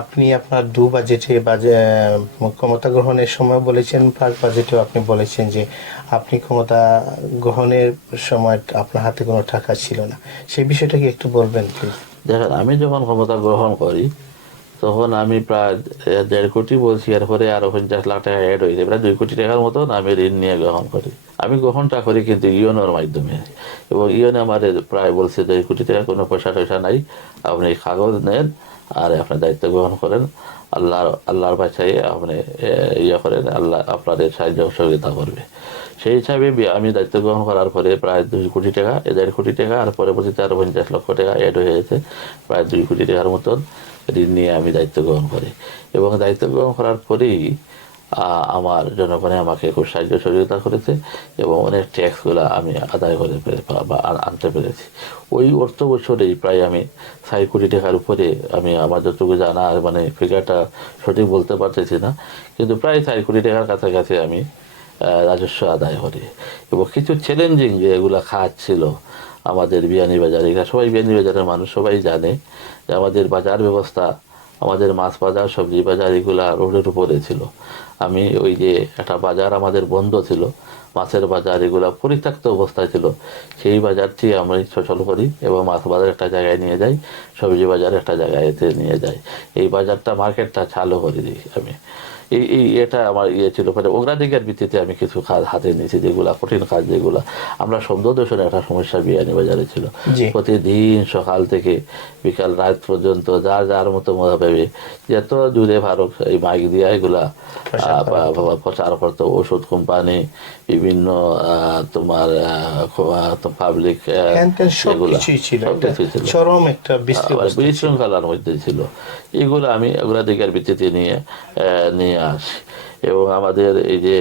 আপনি আপনার বাজেটে ক্ষমতা গ্রহণের সময় বলেছেন, প্লাস বাজেটেও আপনি বলেছেন যে আপনি ক্ষমতা গ্রহণের সময় আপনার হাতে কোনো টাকা ছিল না। সেই বিষয়টা কি একটু বলবেন প্লিজ? দেখেন, আমি যখন ক্ষমতা গ্রহণ করি তখন আমি প্রায় 1.5 কোটি বলছি, এরপরে আরো 50 লাখ টাকা অ্যাড হয়েছে, প্রায় 2 কোটি টাকার মতন আমি ঋণ নিয়ে গ্রহণ করি। আমি গ্রহণটা করি কিন্তু ইউনোর মাধ্যমে, এবং ইউনে আমার প্রায় বলছে 2 কোটি টাকা কোনো পয়সা টয়সা নাই, আপনি কাগজ নেন আর আপনার দায়িত্ব গ্রহণ করেন, আল্লাহর বাছাই আপনি ইয়ে করেন, আল্লাহ আপনাদের সাহায্য সহযোগিতা করবে। সেই হিসাবে আমি দায়িত্ব গ্রহণ করার পরে প্রায় 2 কোটি টাকা, 1.5 কোটি টাকা, আর পরবর্তীতে আরো 50 লক্ষ টাকা অ্যাড হয়ে গেছে, প্রায় 2 কোটি টাকার মতন ঋণ নিয়ে আমি দায়িত্ব গ্রহণ করি। এবং দায়িত্ব গ্রহণ করার পরেই আমার জনগণে আমাকে খুব সাহায্য সহযোগিতা করেছে এবং অনেক ট্যাক্সগুলো আমি আদায় করে বা আনতে পেরেছি। ওই অর্থ বছরেই প্রায় আমি 6 কোটি টাকার উপরে, আমি আমার যতটুকু জানা মানে ফিগারটা সঠিক বলতে পারতেছি না, কিন্তু প্রায় 4 কোটি টাকার কাছাকাছি আমি রাজস্ব আদায় করি। এবং কিছু চ্যালেঞ্জিং যে এগুলা খাত ছিল আমাদের বিয়ানীবাজার, এগুলা সবাই বিয়ানীবাজারের মানুষ সবাই জানে যে আমাদের বাজার ব্যবস্থা, আমাদের মাছ বাজার, সবজি বাজার এগুলা রোডের উপরে ছিল। আমি ওই যে একটা বাজার আমাদের বন্ধ ছিল, মাছের বাজার, এগুলা পরিত্যক্ত অবস্থায় ছিল, সেই বাজারটি আমরা সচল করি এবং মাছ বাজার একটা জায়গায় নিয়ে যাই, সবজি বাজার একটা জায়গায় নিয়ে যাই, এই বাজারটা মার্কেটটা চালু করে দিই আমি। এই এটা আমার ছিল, মানে অগ্রাধিকার ভিত্তিতে আমি কিছু কাজ হাতে নিয়েছি, যেগুলা কঠিন কাজ, যেগুলা আমরা শব্দ দূষণের একটা সমস্যা বিয়ানীবাজারে ছিল। প্রতিদিন সকাল থেকে বিকাল রাত পর্যন্ত যার যার মতো ভেবে যত দূরে ভারত এই মাইক দিয়া এগুলা প্রচার করতো, ওষুধ কোম্পানি, বিভিন্ন তোমার পাবলিক, সেগুলা সবকিছু ছিল, বিশৃঙ্খলার মধ্যে ছিল। এগুলো আমি অগ্রাধিকার ভিত্তিতে নিয়ে আসি। এবং আমাদের এই যে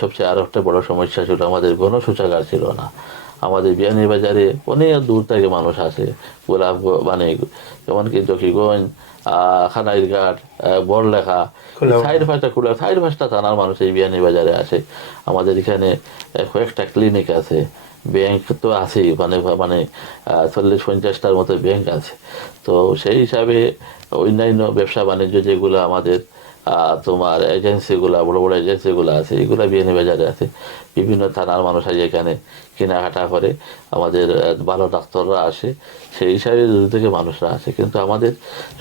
সবচেয়ে আরো একটা বড় সমস্যা ছিল, আমাদের গণশৌচাগার ছিল না। আমাদের বিয়ানীবাজারে অনেক দূর থেকে মানুষ আসে, গোলাপ মানে এমনকি জকিগঞ্জ, খানাইরঘাট, বড়লেখা, 4-5টা থানার মানুষ এই বিয়ানীবাজারে আসে। আমাদের এখানে কয়েকটা ক্লিনিক আছে, ব্যাংক তো আছেই, মানে 40-50টার মতো ব্যাংক আছে। তো সেই হিসাবে অন্যান্য ব্যবসা বাণিজ্য যেগুলো আমাদের তোমার এজেন্সিগুলা, বড় বড় এজেন্সিগুলো আছে, এগুলা বিয়ানীবাজারে আছে। বিভিন্ন থানার মানুষ আছে এখানে কেনাকাটা করে, আমাদের ভালো ডাক্তাররা আসে, সেই হিসাবে দূর থেকে মানুষরা আসে। কিন্তু আমাদের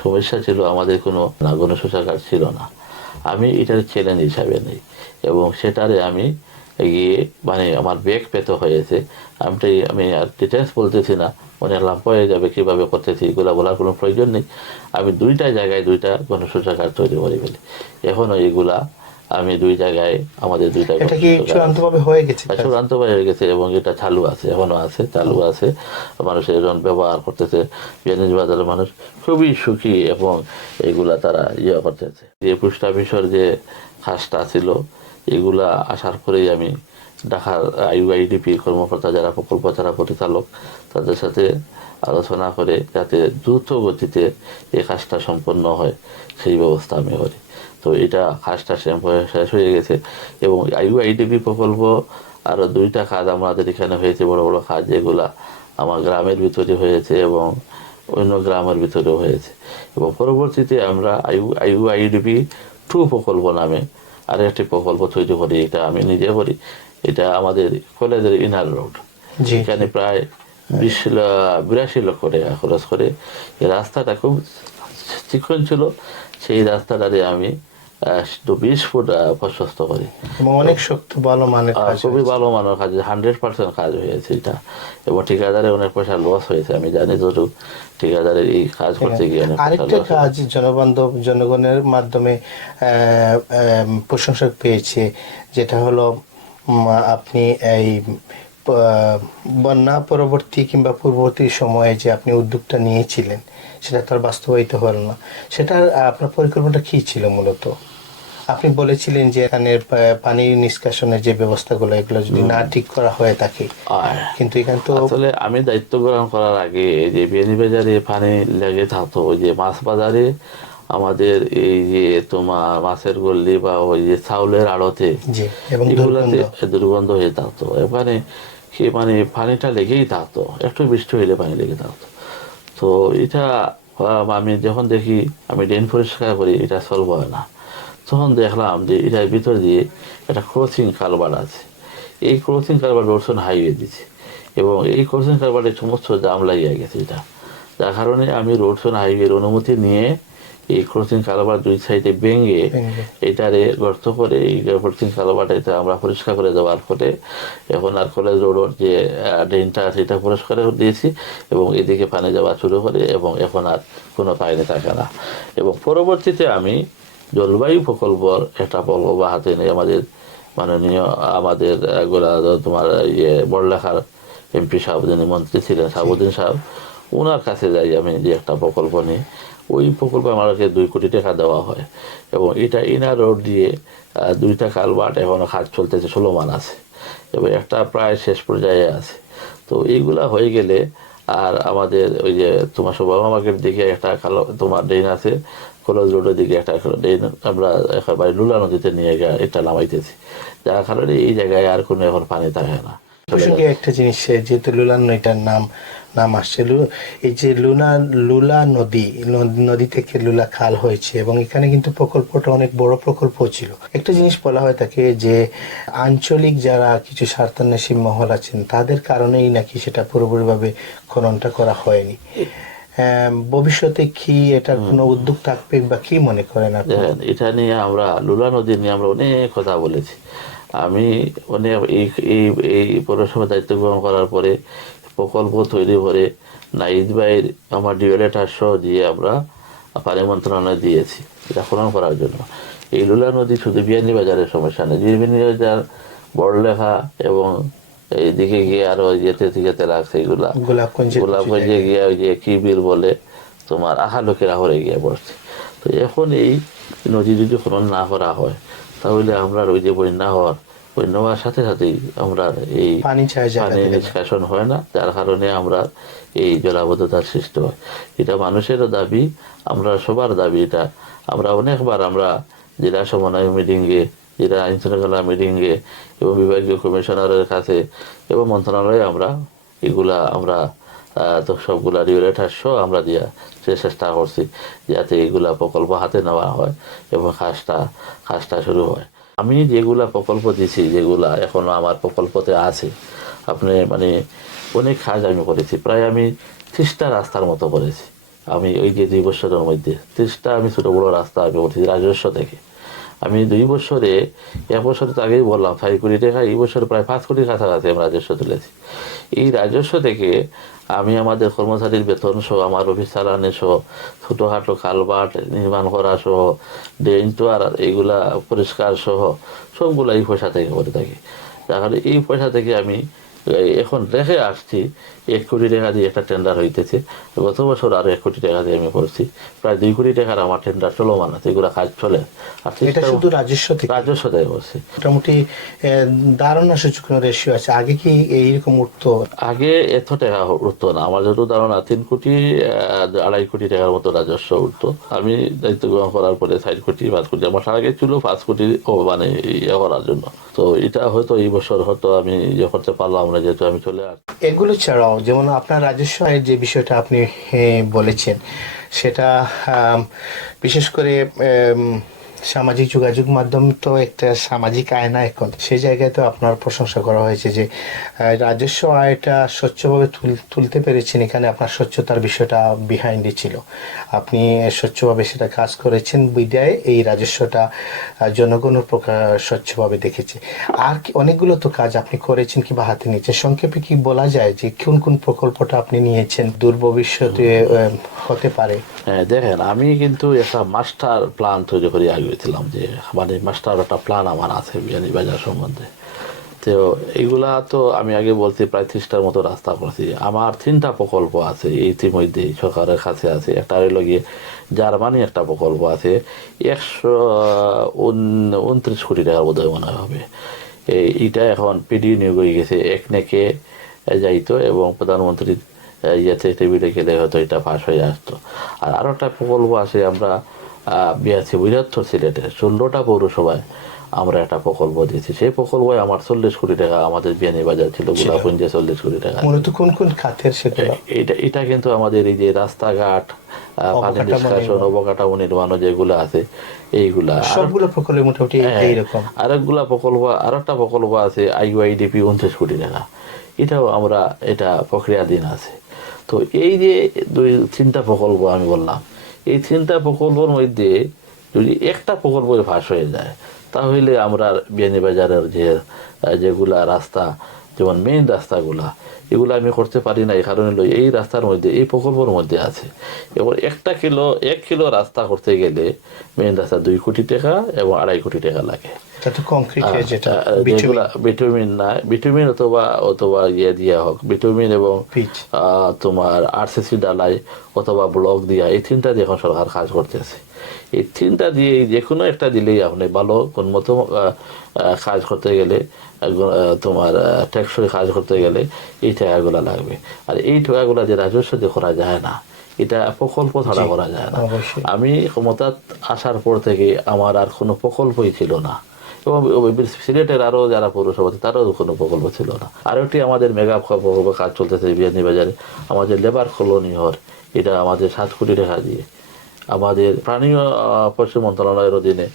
সমস্যা ছিল, আমাদের কোনো গণশৌচাগার ছিল না। আমি এটার চ্যালেঞ্জ হিসাবে নেই এবং সেটারে আমি গিয়ে মানে আমার বেগ পেতে হয়েছে। আমি আর ডিটেলস বলতেছি না, মনে লাভ হয়ে যাবে কীভাবে করতেছি, এগুলো বলার কোনো প্রয়োজন নেই। আমি 2টা জায়গায় 2টা গণশৌচাগার তৈরি করে ফেলি। এখনও এগুলা আমি 2 জায়গায়, আমাদের 2টা চূড়ান্তভাবে হয়ে গেছে এবং এটা চালু আছে, এখনো আছে, চালু আছে, মানুষের এখন ব্যবহার করতেছে। বিয়ানীবাজারের মানুষ খুবই সুখী এবং এগুলা তারা করতেছে। যে পোস্ট অফিসের যে কাজটা ছিল, এগুলা আসার পরেই আমি ঢাকার IUIDP কর্মকর্তা যারা প্রকল্প, যারা পরিচালক, তাদের সাথে আলোচনা করে যাতে দ্রুত গতিতে এই কাজটা সম্পন্ন হয় সেই ব্যবস্থা আমি করি। তো এটা কাজটা শেষ হয়ে গেছে এবং IUIDP প্রকল্প আরও 2টা কাজ আমাদের এখানে হয়েছে, বড় বড় কাজ, যেগুলা আমার গ্রামের ভিতরে হয়েছে এবং অন্য গ্রামের ভিতরেও হয়েছে। এবং পরবর্তীতে আমরা IUIDP 2 প্রকল্প নামে আরেকটি প্রকল্প তৈরি করি, এটা আমি নিজে করি। এটা আমাদের কলেজের ইনার রোড, এখানে প্রায় 82 লক্ষ টাকা খরচ করে। এই রাস্তাটা খুব চিকন ছিল, সেই রাস্তাটারে আমি 20 ফুট প্রশস্ত করি। অনেক শক্ত, ভালো মানের কাজ, খুবই ভালো মানের কাজ, 100% কাজ হয়েছে এটা। এবং ঠিকাদারে অনেক পয়সা লস হয়েছে, আমি জানি তো ঠিকাদারের এই কাজ করতে গিয়ে আরেকটা কাজ জনবান্ধব, জনগণের মাধ্যমে প্রশংসা পেয়েছে, যেটা হলো আপনি এই বন্যা পরবর্তী কিংবা পূর্ববর্তী সময়ে যে আপনি উদ্যোগটা নিয়েছিলেন, সেটা তো আর বাস্তবায়িত হলো না। সেটার আপনার পরিকল্পনাটা কি ছিল মূলত? আপনি বলেছিলেন যে এখানে পানি নিষ্কাশনের যে ব্যবস্থাগুলো, এগুলো যদি না ঠিক করা হয়ে থাকে, কিন্তু এখানে তো আসলে আমি দায়িত্ব গ্রহণ করার আগে যে বিয়ানীবাজারে পানি লেগে থাকতো, ওই যে মাছ বাজারে আমাদের এই যে তোমার মাছের গল্লি বা ওই যে চাউলের আড়তে, এগুলাতে দুর্গন্ধ হয়ে থাকতো। এখানে মানে পানিটা লেগেই থাকতো, একটু বৃষ্টি হইলে পানি লেগে থাকতো। তো এটা আমি যখন দেখি, আমি ড্রেন পরিষ্কার করি, এটা সলভ হয় না। তখন দেখলাম যে এটার ভিতর দিয়ে একটা ক্রসিং কালভার্ট আছে। এই ক্রসিং কালভার্ট রোডসন হাইওয়ে দিচ্ছে এবং এই ক্রসিং কালভার্টের সমস্ত জাম লাগিয়ে গেছে এটা, যার কারণে আমি রোডসন হাইওয়ের অনুমতি নিয়ে এই ক্রসিং কালভার্ট 2 সাইডে ভেঙে এটারে গর্ত করে, এই ক্রসিং কালভার্ট এটা আমরা পরিষ্কার করে দেওয়ার পরে এখন আর কলেজ রোডের যে ড্রেনটা আছে এটা পরিষ্কার করে দিয়েছি এবং এদিকে পানি যাওয়া শুরু করে এবং এখন আর কোনো পানি থাকে না। এবং পরবর্তীতে আমি জলবায়ু প্রকল্পর একটা প্রকল্প হাতে নেই, আমাদের মাননীয় আমাদের তোমার বড়লেখার MP সাহেব, যিনি মন্ত্রী ছিলেন, সাহাবুদ্দিন সাহেব, ওনার কাছে যাই আমি যে একটা প্রকল্প নিই। ওই প্রকল্পে আমাদেরকে 2 কোটি টাকা দেওয়া হয় এবং এটা ইনার রোড দিয়ে 2টা কালভার্ট এখনো কাজ চলতেছে, চলমান আছে এবং একটা প্রায় শেষ পর্যায়ে আছে। তো এইগুলা হয়ে গেলে আর আমাদের ওই যে তোমার শোভামা মার্কেট দিকে একটা তোমার ড্রেন আছে, কলেজ রোডের দিকে একটা ড্রেন আমরা একেবারে লুলা নদীতে নিয়ে গিয়ে এটা নামাইতেছি, যার কারণে এই জায়গায় আর কোনো এখন পানি থাকে না। প্রসঙ্গে একটা জিনিস, যেহেতু লুলা নদীটার নাম আসছে, এই যে লুলা নদী থেকে লুলা খাল হয়েছে এবং এখানে কিন্তু প্রকল্পটা অনেক বড় প্রকল্প ছিল। একটা জিনিস বলা হয় থাকে যে আঞ্চলিক যারা কিছু স্বার্থান্বেষী মহল আছেন তাদের কারণেই নাকি সেটা পুরোপুরিভাবে খননটা করা হয়নি। ভবিষ্যতে কি এটার কোনো উদ্যোগ থাকবে বা কি মনে করেন আপনি? এটা নিয়ে আমরা লুলা নদী নিয়ে আমরা অনেক কথা বলেছি। আমি অনেক এই পৌরসভা দায়িত্ব গ্রহণ করার পরে প্রকল্প তৈরি করে নাইদ ভাইয়ের আমার ডিওলেটার সহ দিয়ে আমরা পানি মন্ত্রণালয়ে দিয়েছি এটা খনন করার জন্য। এই লুলা নদী শুধু বিয়ানীবাজারের সমস্যা নেই, বিয়ানীবাজার, বড়লেখা এবং এইদিকে গিয়ে আরো যেতে লাগছে এগুলা, গোলাপগঞ্জে গিয়ে ওই যে কি বিল বলে তোমার আহালোকেরা হয়ে গিয়ে বসছে। তো এখন এই নদী যদি খনন না করা হয় তাহলে আমরা ওই যে বন্যা হওয়ার সাথে সাথেই আমরা এই পানি নিষ্কাশন হয় না, যার কারণে আমরা এই জলাবদ্ধতার সৃষ্টি হয়। এটা মানুষেরও দাবি, আমরা সবার দাবি এটা। আমরা অনেকবার আমরা জেলা সমন্বয় মিটিংয়ে, জেলা আইন শৃঙ্খলা মিটিংয়ে এবং বিভাগীয় কমিশনারের কাছে এবং মন্ত্রণালয়ে আমরা এগুলা আমরা তো সবগুলা রেগুলেটর সহ আমরা দিয়া চেষ্টা করছি যাতে এগুলা প্রকল্প হাতে নেওয়া হয় এবং কাজটা শুরু হয়। আমি যেগুলা প্রকল্প দিছি, যেগুলা এখনো আমার প্রকল্পতে আছে, আপনি মানে অনেক কাজ আমি করেছি, প্রায় আমি 30টা রাস্তার মতো করেছি। আমি ওই যে 2 বছরের মধ্যে 30টা আমি ছোট বড় রাস্তা আমি করেছি রাজস্ব থেকে। আমি 2 বছরে, 1 বছর তো আগেই বললাম 5 কোটি টাকা, এই বছর প্রায় 5 কোটির কাছাকাছি আমি রাজস্ব তুলেছি। এই রাজস্ব থেকে আমি আমাদের কর্মচারীর বেতন সহ, আমার অফিস চালানো সহ, ছোটোখাটো কালভার্ট নির্মাণ করা সহ, ড্রেন তো আর এইগুলা পরিষ্কার সহ সবগুলা এই পয়সা থেকে করে থাকি। তাহলে এই পয়সা থেকে আমি এখন রেখে আসছি 1 কোটি টাকা দিয়ে একটা টেন্ডার হইতেছে। গত বছর আরো 1 কোটি টাকা দিয়ে আমি করছি, প্রায় 2 কোটি টাকার আমার টেন্ডার চলমান আছে, এগুলো কাজ চলে। আর এটা শুধু রাজস্ব থেকে করছি। মোটামুটি ধারণা সূচক রেশিও আছে, আগে কি এইরকম উঠতো? আগে এত টাকা উঠতো না, আমার যত ধারণা 3 কোটি 2.5 কোটি টাকার মতো রাজস্ব উঠতো। আমি দায়িত্ব গ্রহণ করার পরে 4 কোটি 5 কোটি, আমার আগে ছিল 5 কোটি মানে ইয়ে করার জন্য। তো এটা হয়তো এই বছর হয়তো আমি ইয়ে করতে পারলাম না, যেহেতু আমি চলে আসছি। এগুলো ছাড়াও যেমন আপনার রাজস্ব আয়ের যে বিষয়টা আপনি বলেছেন, সেটা বিশেষ করে সামাজিক যোগাযোগ মাধ্যম তো একটা সামাজিক আয়না, এখন সেই জায়গায় তো আপনার প্রশংসা করা হয়েছে যে রাজস্ব আয়টা স্বচ্ছভাবে তুলতে পেরেছেন। এখানে আপনার স্বচ্ছতার বিষয়টা বিহাইন্ডে ছিল, আপনি স্বচ্ছভাবে সেটা কাজ করেছেন বিদায় এই রাজস্বটা জনগণের প্রকার স্বচ্ছভাবে দেখেছে। আর কি অনেকগুলো তো কাজ আপনি করেছেন কিংবা হাতে নিয়েছেন, সংক্ষেপে কি বলা যায় যে কোন প্রকল্পটা আপনি নিয়েছেন দূর ভবিষ্যতে হতে পারে? হ্যাঁ, দেখেন, আমি কিন্তু একটা মাস্টার প্ল্যান তৈরি করে আগিয়েছিলাম, যে মানে মাস্টার একটা প্ল্যান আমার আছে বিয়ানীবাজার সম্বন্ধে। তো এইগুলা তো আমি আগে বলছি প্রায় 30টার মতো রাস্তা করছি। আমার 3টা প্রকল্প আছে ইতিমধ্যে সরকারের কাছে আছে। একটা হইল গিয়ে জার্মানি একটা প্রকল্প আছে 129 কোটি টাকার বোধহয় মনে হবে। এইটা এখন পিডি নিয়োগ হয়ে গেছে, একনেকে যাইতো এবং প্রধানমন্ত্রীর ইয়েতে টেবিলে গেলে হয়তো এটা পাশ হয়ে আসতো। আর আরো একটা প্রকল্প আছে, আমরা বিয়াছি বৃহত্তর সিলেটের 16টা পৌরসভায় আমরা একটা প্রকল্প দিয়েছি। সেই প্রকল্পে আমার 40 কোটি টাকা, আমাদের বিয়ানীবাজার ছিল গোলাপগঞ্জে 40 কোটি টাকা। মূলত কোন খাতের সেগুলো? এটা কিন্তু আমাদের এই যে রাস্তাঘাট, পানি নিষ্কাশন, অবকাঠামো নির্মাণ যেগুলো আছে এইগুলা, সবগুলো প্রকল্প মোটামুটি এইরকম। আরেকগুলা প্রকল্প, আরেকটা প্রকল্প আছে IUIDP 29 কোটি টাকা, এটাও আমরা এটা প্রক্রিয়াধীন আছে। তো এই যে 3টা প্রকল্প আমি বললাম, এই 3টা প্রকল্পের মধ্যে যদি একটা প্রকল্পের ফাঁস হয়ে যায় তাহলে আমরা বিয়ানীবাজারের যেগুলা রাস্তা, যেমন মেইন রাস্তাগুলা, এগুলো আমি করতে পারি না। এই কারণে এই রাস্তার মধ্যে, এই প্রকল্পের মধ্যে আছে। এবং 1 কিলো রাস্তা করতে গেলে মেইন রাস্তা 2 কোটি টাকা এবং 2.5 কোটি টাকা লাগে। এটা তো কংক্রিটে যেটা বিটুমিন যেগুলা ভিটামিন নাই, ভিটামিন অথবা অথবা ইয়ে দিয়া হোক, ভিটামিন এবং পিচ তোমার আরসিসি ডালাই অথবা ব্লক দিয়া, এই তিনটা দিয়ে এখন সরকার কাজ করতেছে। এই তিনটা দিয়ে যে কোনো একটা দিলেই আপনি ভালো গুণমত কাজ করতে গেলে, তোমার টেকসই কাজ করতে গেলে এই টাকাগুলো লাগবে। আর এই টাকাগুলো যে রাজস্ব দিয়ে করা যায় না, এটা প্রকল্প ছাড়া করা যায় না। অবশ্যই আমি ক্ষমতা আসার পর থেকে আমার আর কোনো প্রকল্পই ছিল না, এবং সিলেটের আরো যারা পৌরসভাতে তারও কোনো প্রকল্প ছিল না। আর একটি আমাদের মেগা প্রকল্প কাজ চলতেছে বিয়ানীবাজারে, আমাদের লেবার কলোনি ঘর, এটা আমাদের 7 কোটি টাকা দিয়ে আমাদের প্রাণীয় পশু মন্ত্রণালয়ের অধীনে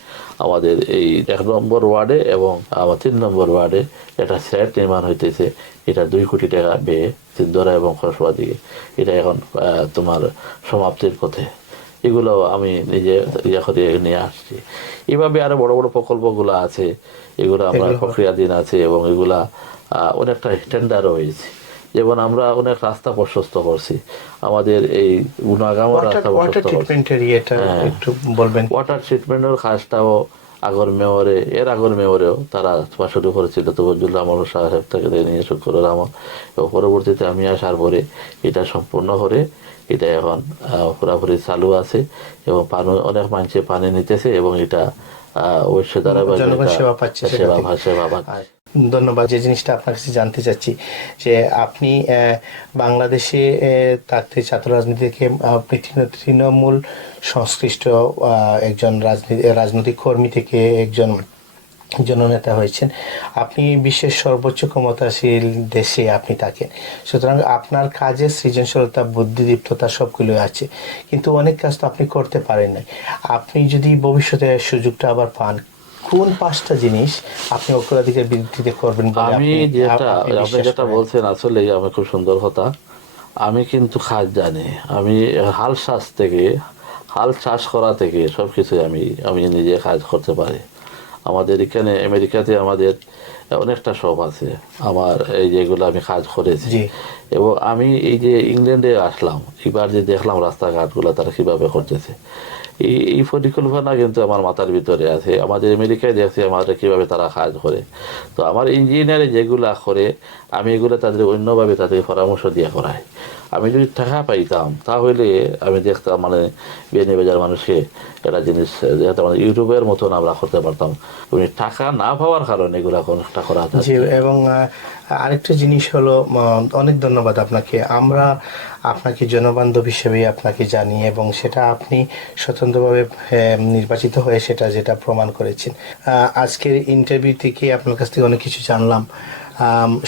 আমাদের এই 1 নম্বর ওয়ার্ডে এবং আমার 3 নম্বর ওয়ার্ডে একটা সেট নির্মাণ হইতেছে। এটা 2 কোটি টাকা ব্যয়ে সিদ্ধরা এবং খরসভা দিকে, এটা এখন তোমার সমাপ্তির পথে। এগুলো আমি নিজে ইয়ে করে নিয়ে আসছি। এইভাবে আরো বড় বড় প্রকল্পগুলো আছে, এগুলো আমরা প্রক্রিয়াধীন আছে, এবং এগুলা অনেকটা টেন্ডারও হয়েছে। যেমন আমরা অনেক রাস্তা প্রশস্ত করছি, আমাদের এই গুণাগামের রাস্তা ওয়াটার প্রশস্ত করছি। ট্রিটমেন্টের ইয়েটা একটু বলবেন। ওয়াটার ট্রিটমেন্টের কাজটাও আগর মেয়রে, এর আগর মেয়রেও তারা শুরু করেছিল, তবজুল্লাহ আমল সাহেব থেকে নিয়ে শুক্র রহমান, এবং পরবর্তীতে আমি আসার পরে এটা সম্পূর্ণ করে এটা এখন পুরাপুরি চালু আছে, এবং পানি অনেক মানুষে পানি নিতেছে, এবং এটা অবশ্যই দ্বারা সেবা পাচ্ছে। সেবা পাচ্ছে। ধন্যবাদ। যে জিনিসটা আপনার কাছে জানতে চাচ্ছি যে আপনি বাংলাদেশে থাকতে ছাত্র রাজনীতি থেকে আপনি তৃণমূল সংশ্লিষ্ট একজন রাজনৈতিক কর্মী থেকে একজন জননেতা হয়েছেন। আপনি বিশ্বের সর্বোচ্চ ক্ষমতাশীল দেশে আপনি থাকেন, সুতরাং আপনার কাজের সৃজনশীলতা, বুদ্ধিদীপ্ততা সবগুলো আছে, কিন্তু অনেক কাজ তো আপনি করতে পারেন না। আপনি যদি ভবিষ্যতে সুযোগটা আবার পান, কোন 5টা জিনিস আপনি অগ্রাধিকার ভিত্তিতে করবেন বলে আমি আপনি যেটা বলছেন আসলে আমার খুব সুন্দর কথা। আমি কিন্তু কাজ জানি, আমি হাল চাষ করা থেকে সবকিছু আমি নিজে কাজ করতে পারি। আমাদের এখানে আমেরিকাতে আমাদের অনেকটা শপ আছে আমার, এই যেগুলো আমি কাজ করেছি। এবং আমি এই যে ইংল্যান্ডে আসলাম, এবার যে দেখলাম রাস্তাঘাটগুলো তারা কিভাবে করতেছে, এই পরিকল্পনা কিন্তু আমার মাথার ভিতরে আছে। আমাদের আমেরিকায় দেখছি আমাদের কিভাবে তারা কাজ করে। তো আমার ইঞ্জিনিয়ারে যেগুলা করে, আমি এগুলো তাদের অন্যভাবে তাদের পরামর্শ দিয়ে করাই। আমি যদি টাকা পাইতাম তাহলে আমি দেখতাম, মানে বিয়ানীবাজার মানুষকে একটা জিনিস যেটা মানে ইউটিউবের মতন আমরা করতে পারতাম। তুমি টাকা না পাওয়ার কারণে এগুলা কোনটা করা যাচ্ছে। এবং আরেকটা জিনিস হলো, অনেক ধন্যবাদ আপনাকে। আমরা আপনাকে জনবান্ধব হিসেবেই আপনাকে জানি, এবং সেটা আপনি স্বতন্ত্রভাবে নির্বাচিত হয়ে যেটা প্রমাণ করেছেন। আজকের ইন্টারভিউ থেকে আপনার কাছ থেকে অনেক কিছু জানলাম।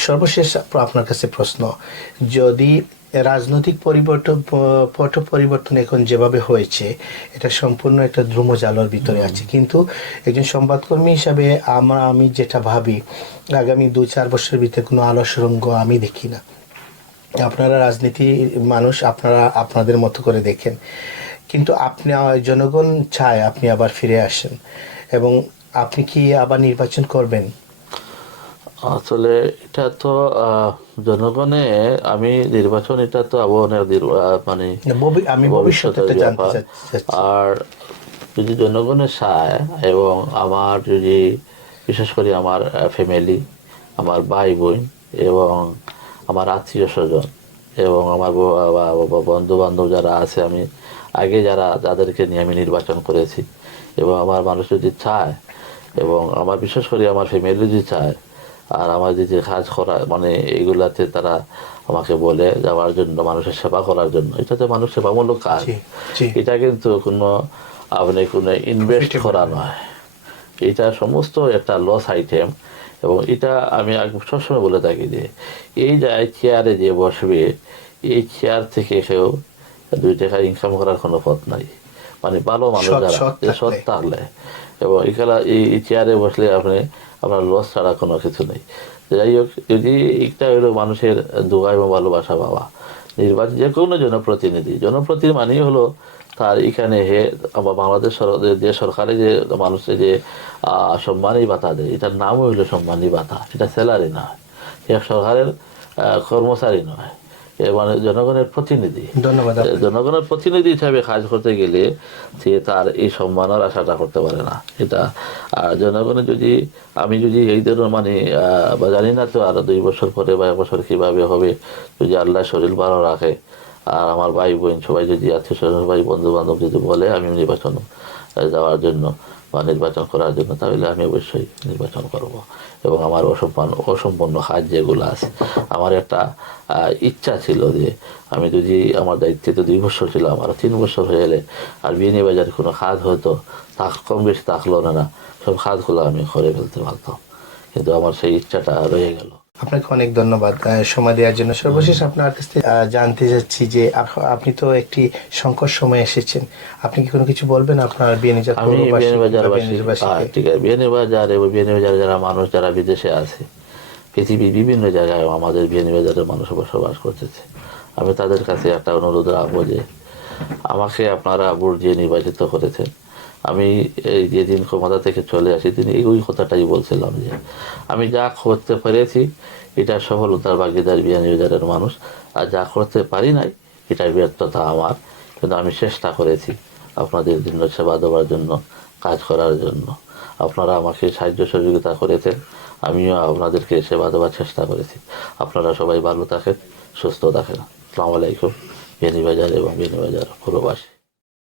সর্বশেষ আপনার কাছে প্রশ্ন, যদি রাজনৈতিক পট পরিবর্তন এখন যেভাবে হয়েছে, এটা সম্পূর্ণ একটা ধ্রুমজালের ভিতরে আছে, কিন্তু একজন সংবাদকর্মী হিসাবে আমি যেটা ভাবি, আগামী 2-4 বছরের ভিতরে কোনো আলো সুড়ঙ্গ আমি দেখি না। আপনারা রাজনীতি মানুষ, আপনারা আপনাদের মতো করে দেখেন, কিন্তু জনগণ চায় আপনি আবার ফিরে আসেন, এবং আপনি কি আবার নির্বাচন করবেন? আসলে এটা তো জনগণে, আমি নির্বাচন, এটা তো মানে আমি ভবিষ্যতে জানতে চাচ্ছি। আর যদি জনগণের চায়, এবং আমার যদি বিশেষ করে আমার ফ্যামিলি, আমার ভাই বোন এবং আমার আত্মীয় স্বজন এবং আমার বন্ধু বান্ধব যারা আছে, আমি আগে যাদেরকে নিয়ে আমি নির্বাচন করেছি, এবং আমার মানুষ যদি চায়, এবং আমার বিশেষ করে আমার ফ্যামিলি যদি চায়, আর আমার যে কাজ করা, মানে এইগুলাতে তারা আমাকে বলে যাওয়ার জন্য, মানুষের সেবা করার জন্য, এটা তো মানুষ সেবামূলক কাজ। এটা কিন্তু আপনি কোনো ইনভেস্ট করা নয়, এটা সমস্ত একটা লস আইটেম। এবং এটা আমি সবসময় বলে থাকি যে এই চেয়ারে যে বসবে, এই চেয়ার থেকে কেউ 2 টাকা ইনকাম করার কোনো পথ নাই। মানে ভালো মানুষ যারা সৎ থাকলে, এবং এখানে এই চেয়ারে বসলে আপনার লস ছাড়া কোনো কিছু নেই। যাই হোক, যদি একটা হলো মানুষের দোয়া এবং ভালোবাসা পাওয়া, নির্বাচন যে কোনো জনপ্রতিনিধি মানেই হলো তার এখানে বাংলাদেশ যে সরকারে যে মানুষের যে সম্মানী ভাতা দেয়, এটার নামও হইলো সম্মানী ভাতা, এটা স্যালারি নয়, সরকারের কর্মচারী নয়, মানে জনগণের প্রতিনিধি। ধন্যবাদ জনগণের প্রতিনিধি হিসাবে কাজ করতে গেলে সে তার এই সম্মানের আশাটা করতে পারে না এটা। আর জনগণের যদি আমি যদি এই ধরনের মানে বা জানি না তো আরো 2 বছর পরে বা 1 বছর কিভাবে হবে, যদি আল্লাহ শরীর ভালো রাখে আর আমার ভাই বোন সবাই যদি আত্মীয় স্বজন ভাই বন্ধু বান্ধব যদি বলে আমি নির্বাচন যাওয়ার জন্য বা নির্বাচন করার জন্য, তাহলে আমি অবশ্যই নির্বাচন করব। এবং আমার অসম্পূর্ণ কাজ যেগুলো আছে, আমার একটা ইচ্ছা ছিল যে আমি যদি আমার দায়িত্বে তো 2 বছর ছিল, আমার 3 বছর হয়ে গেলে আর বিয়ানীবাজারে কোনো খাত হয়তো কম বেশি থাকলো না, সব খাতগুলো আমি করে ফেলতে পারতাম, কিন্তু আমার সেই ইচ্ছাটা রয়ে গেল। আপনাকে অনেক ধন্যবাদ সময় দেওয়ার জন্য। সর্বশেষ আপনার কাছ থেকে জানতে চাচ্ছি যে আপনি তো একটি সংকট সময় এসেছেন, আপনি কি কোনো কিছু বলবেন আপনার বিয়ানীবাজার আমি পৌরবাসীকে? ঠিক আছে, বিয়ানীবাজার এবং বিয়ানীবাজারে যারা মানুষ যারা বিদেশে আছে, পৃথিবীর বিভিন্ন জায়গায় আমাদের বিয়ানীবাজারের মানুষ বসবাস করতেছে, আমি তাদের কাছে একটা অনুরোধ রাখবো যে আমাকে আপনারা ভোট দিয়ে নির্বাচিত করেছেন। আমি এই যেদিন ক্ষমতা থেকে চলে আসি তিনি ওই কথাটাই বলছিলাম যে আমি যা করতে পেরেছি এটা সফলতার ভাগিদার বিয়ানীবাজারের মানুষ, আর যা করতে পারি নাই এটা ব্যর্থতা আমার, কিন্তু আমি চেষ্টা করেছি আপনাদের জন্য সেবা দেওয়ার জন্য, কাজ করার জন্য। আপনারা আমাকে সাহায্য সহযোগিতা করেছেন, আমিও আপনাদেরকে সেবা দেওয়ার চেষ্টা করেছি। আপনারা সবাই ভালো থাকেন, সুস্থ থাকেন। আসসালামু আলাইকুম। বিয়ানীবাজার এবং বিয়ানীবাজার পুরবাসী।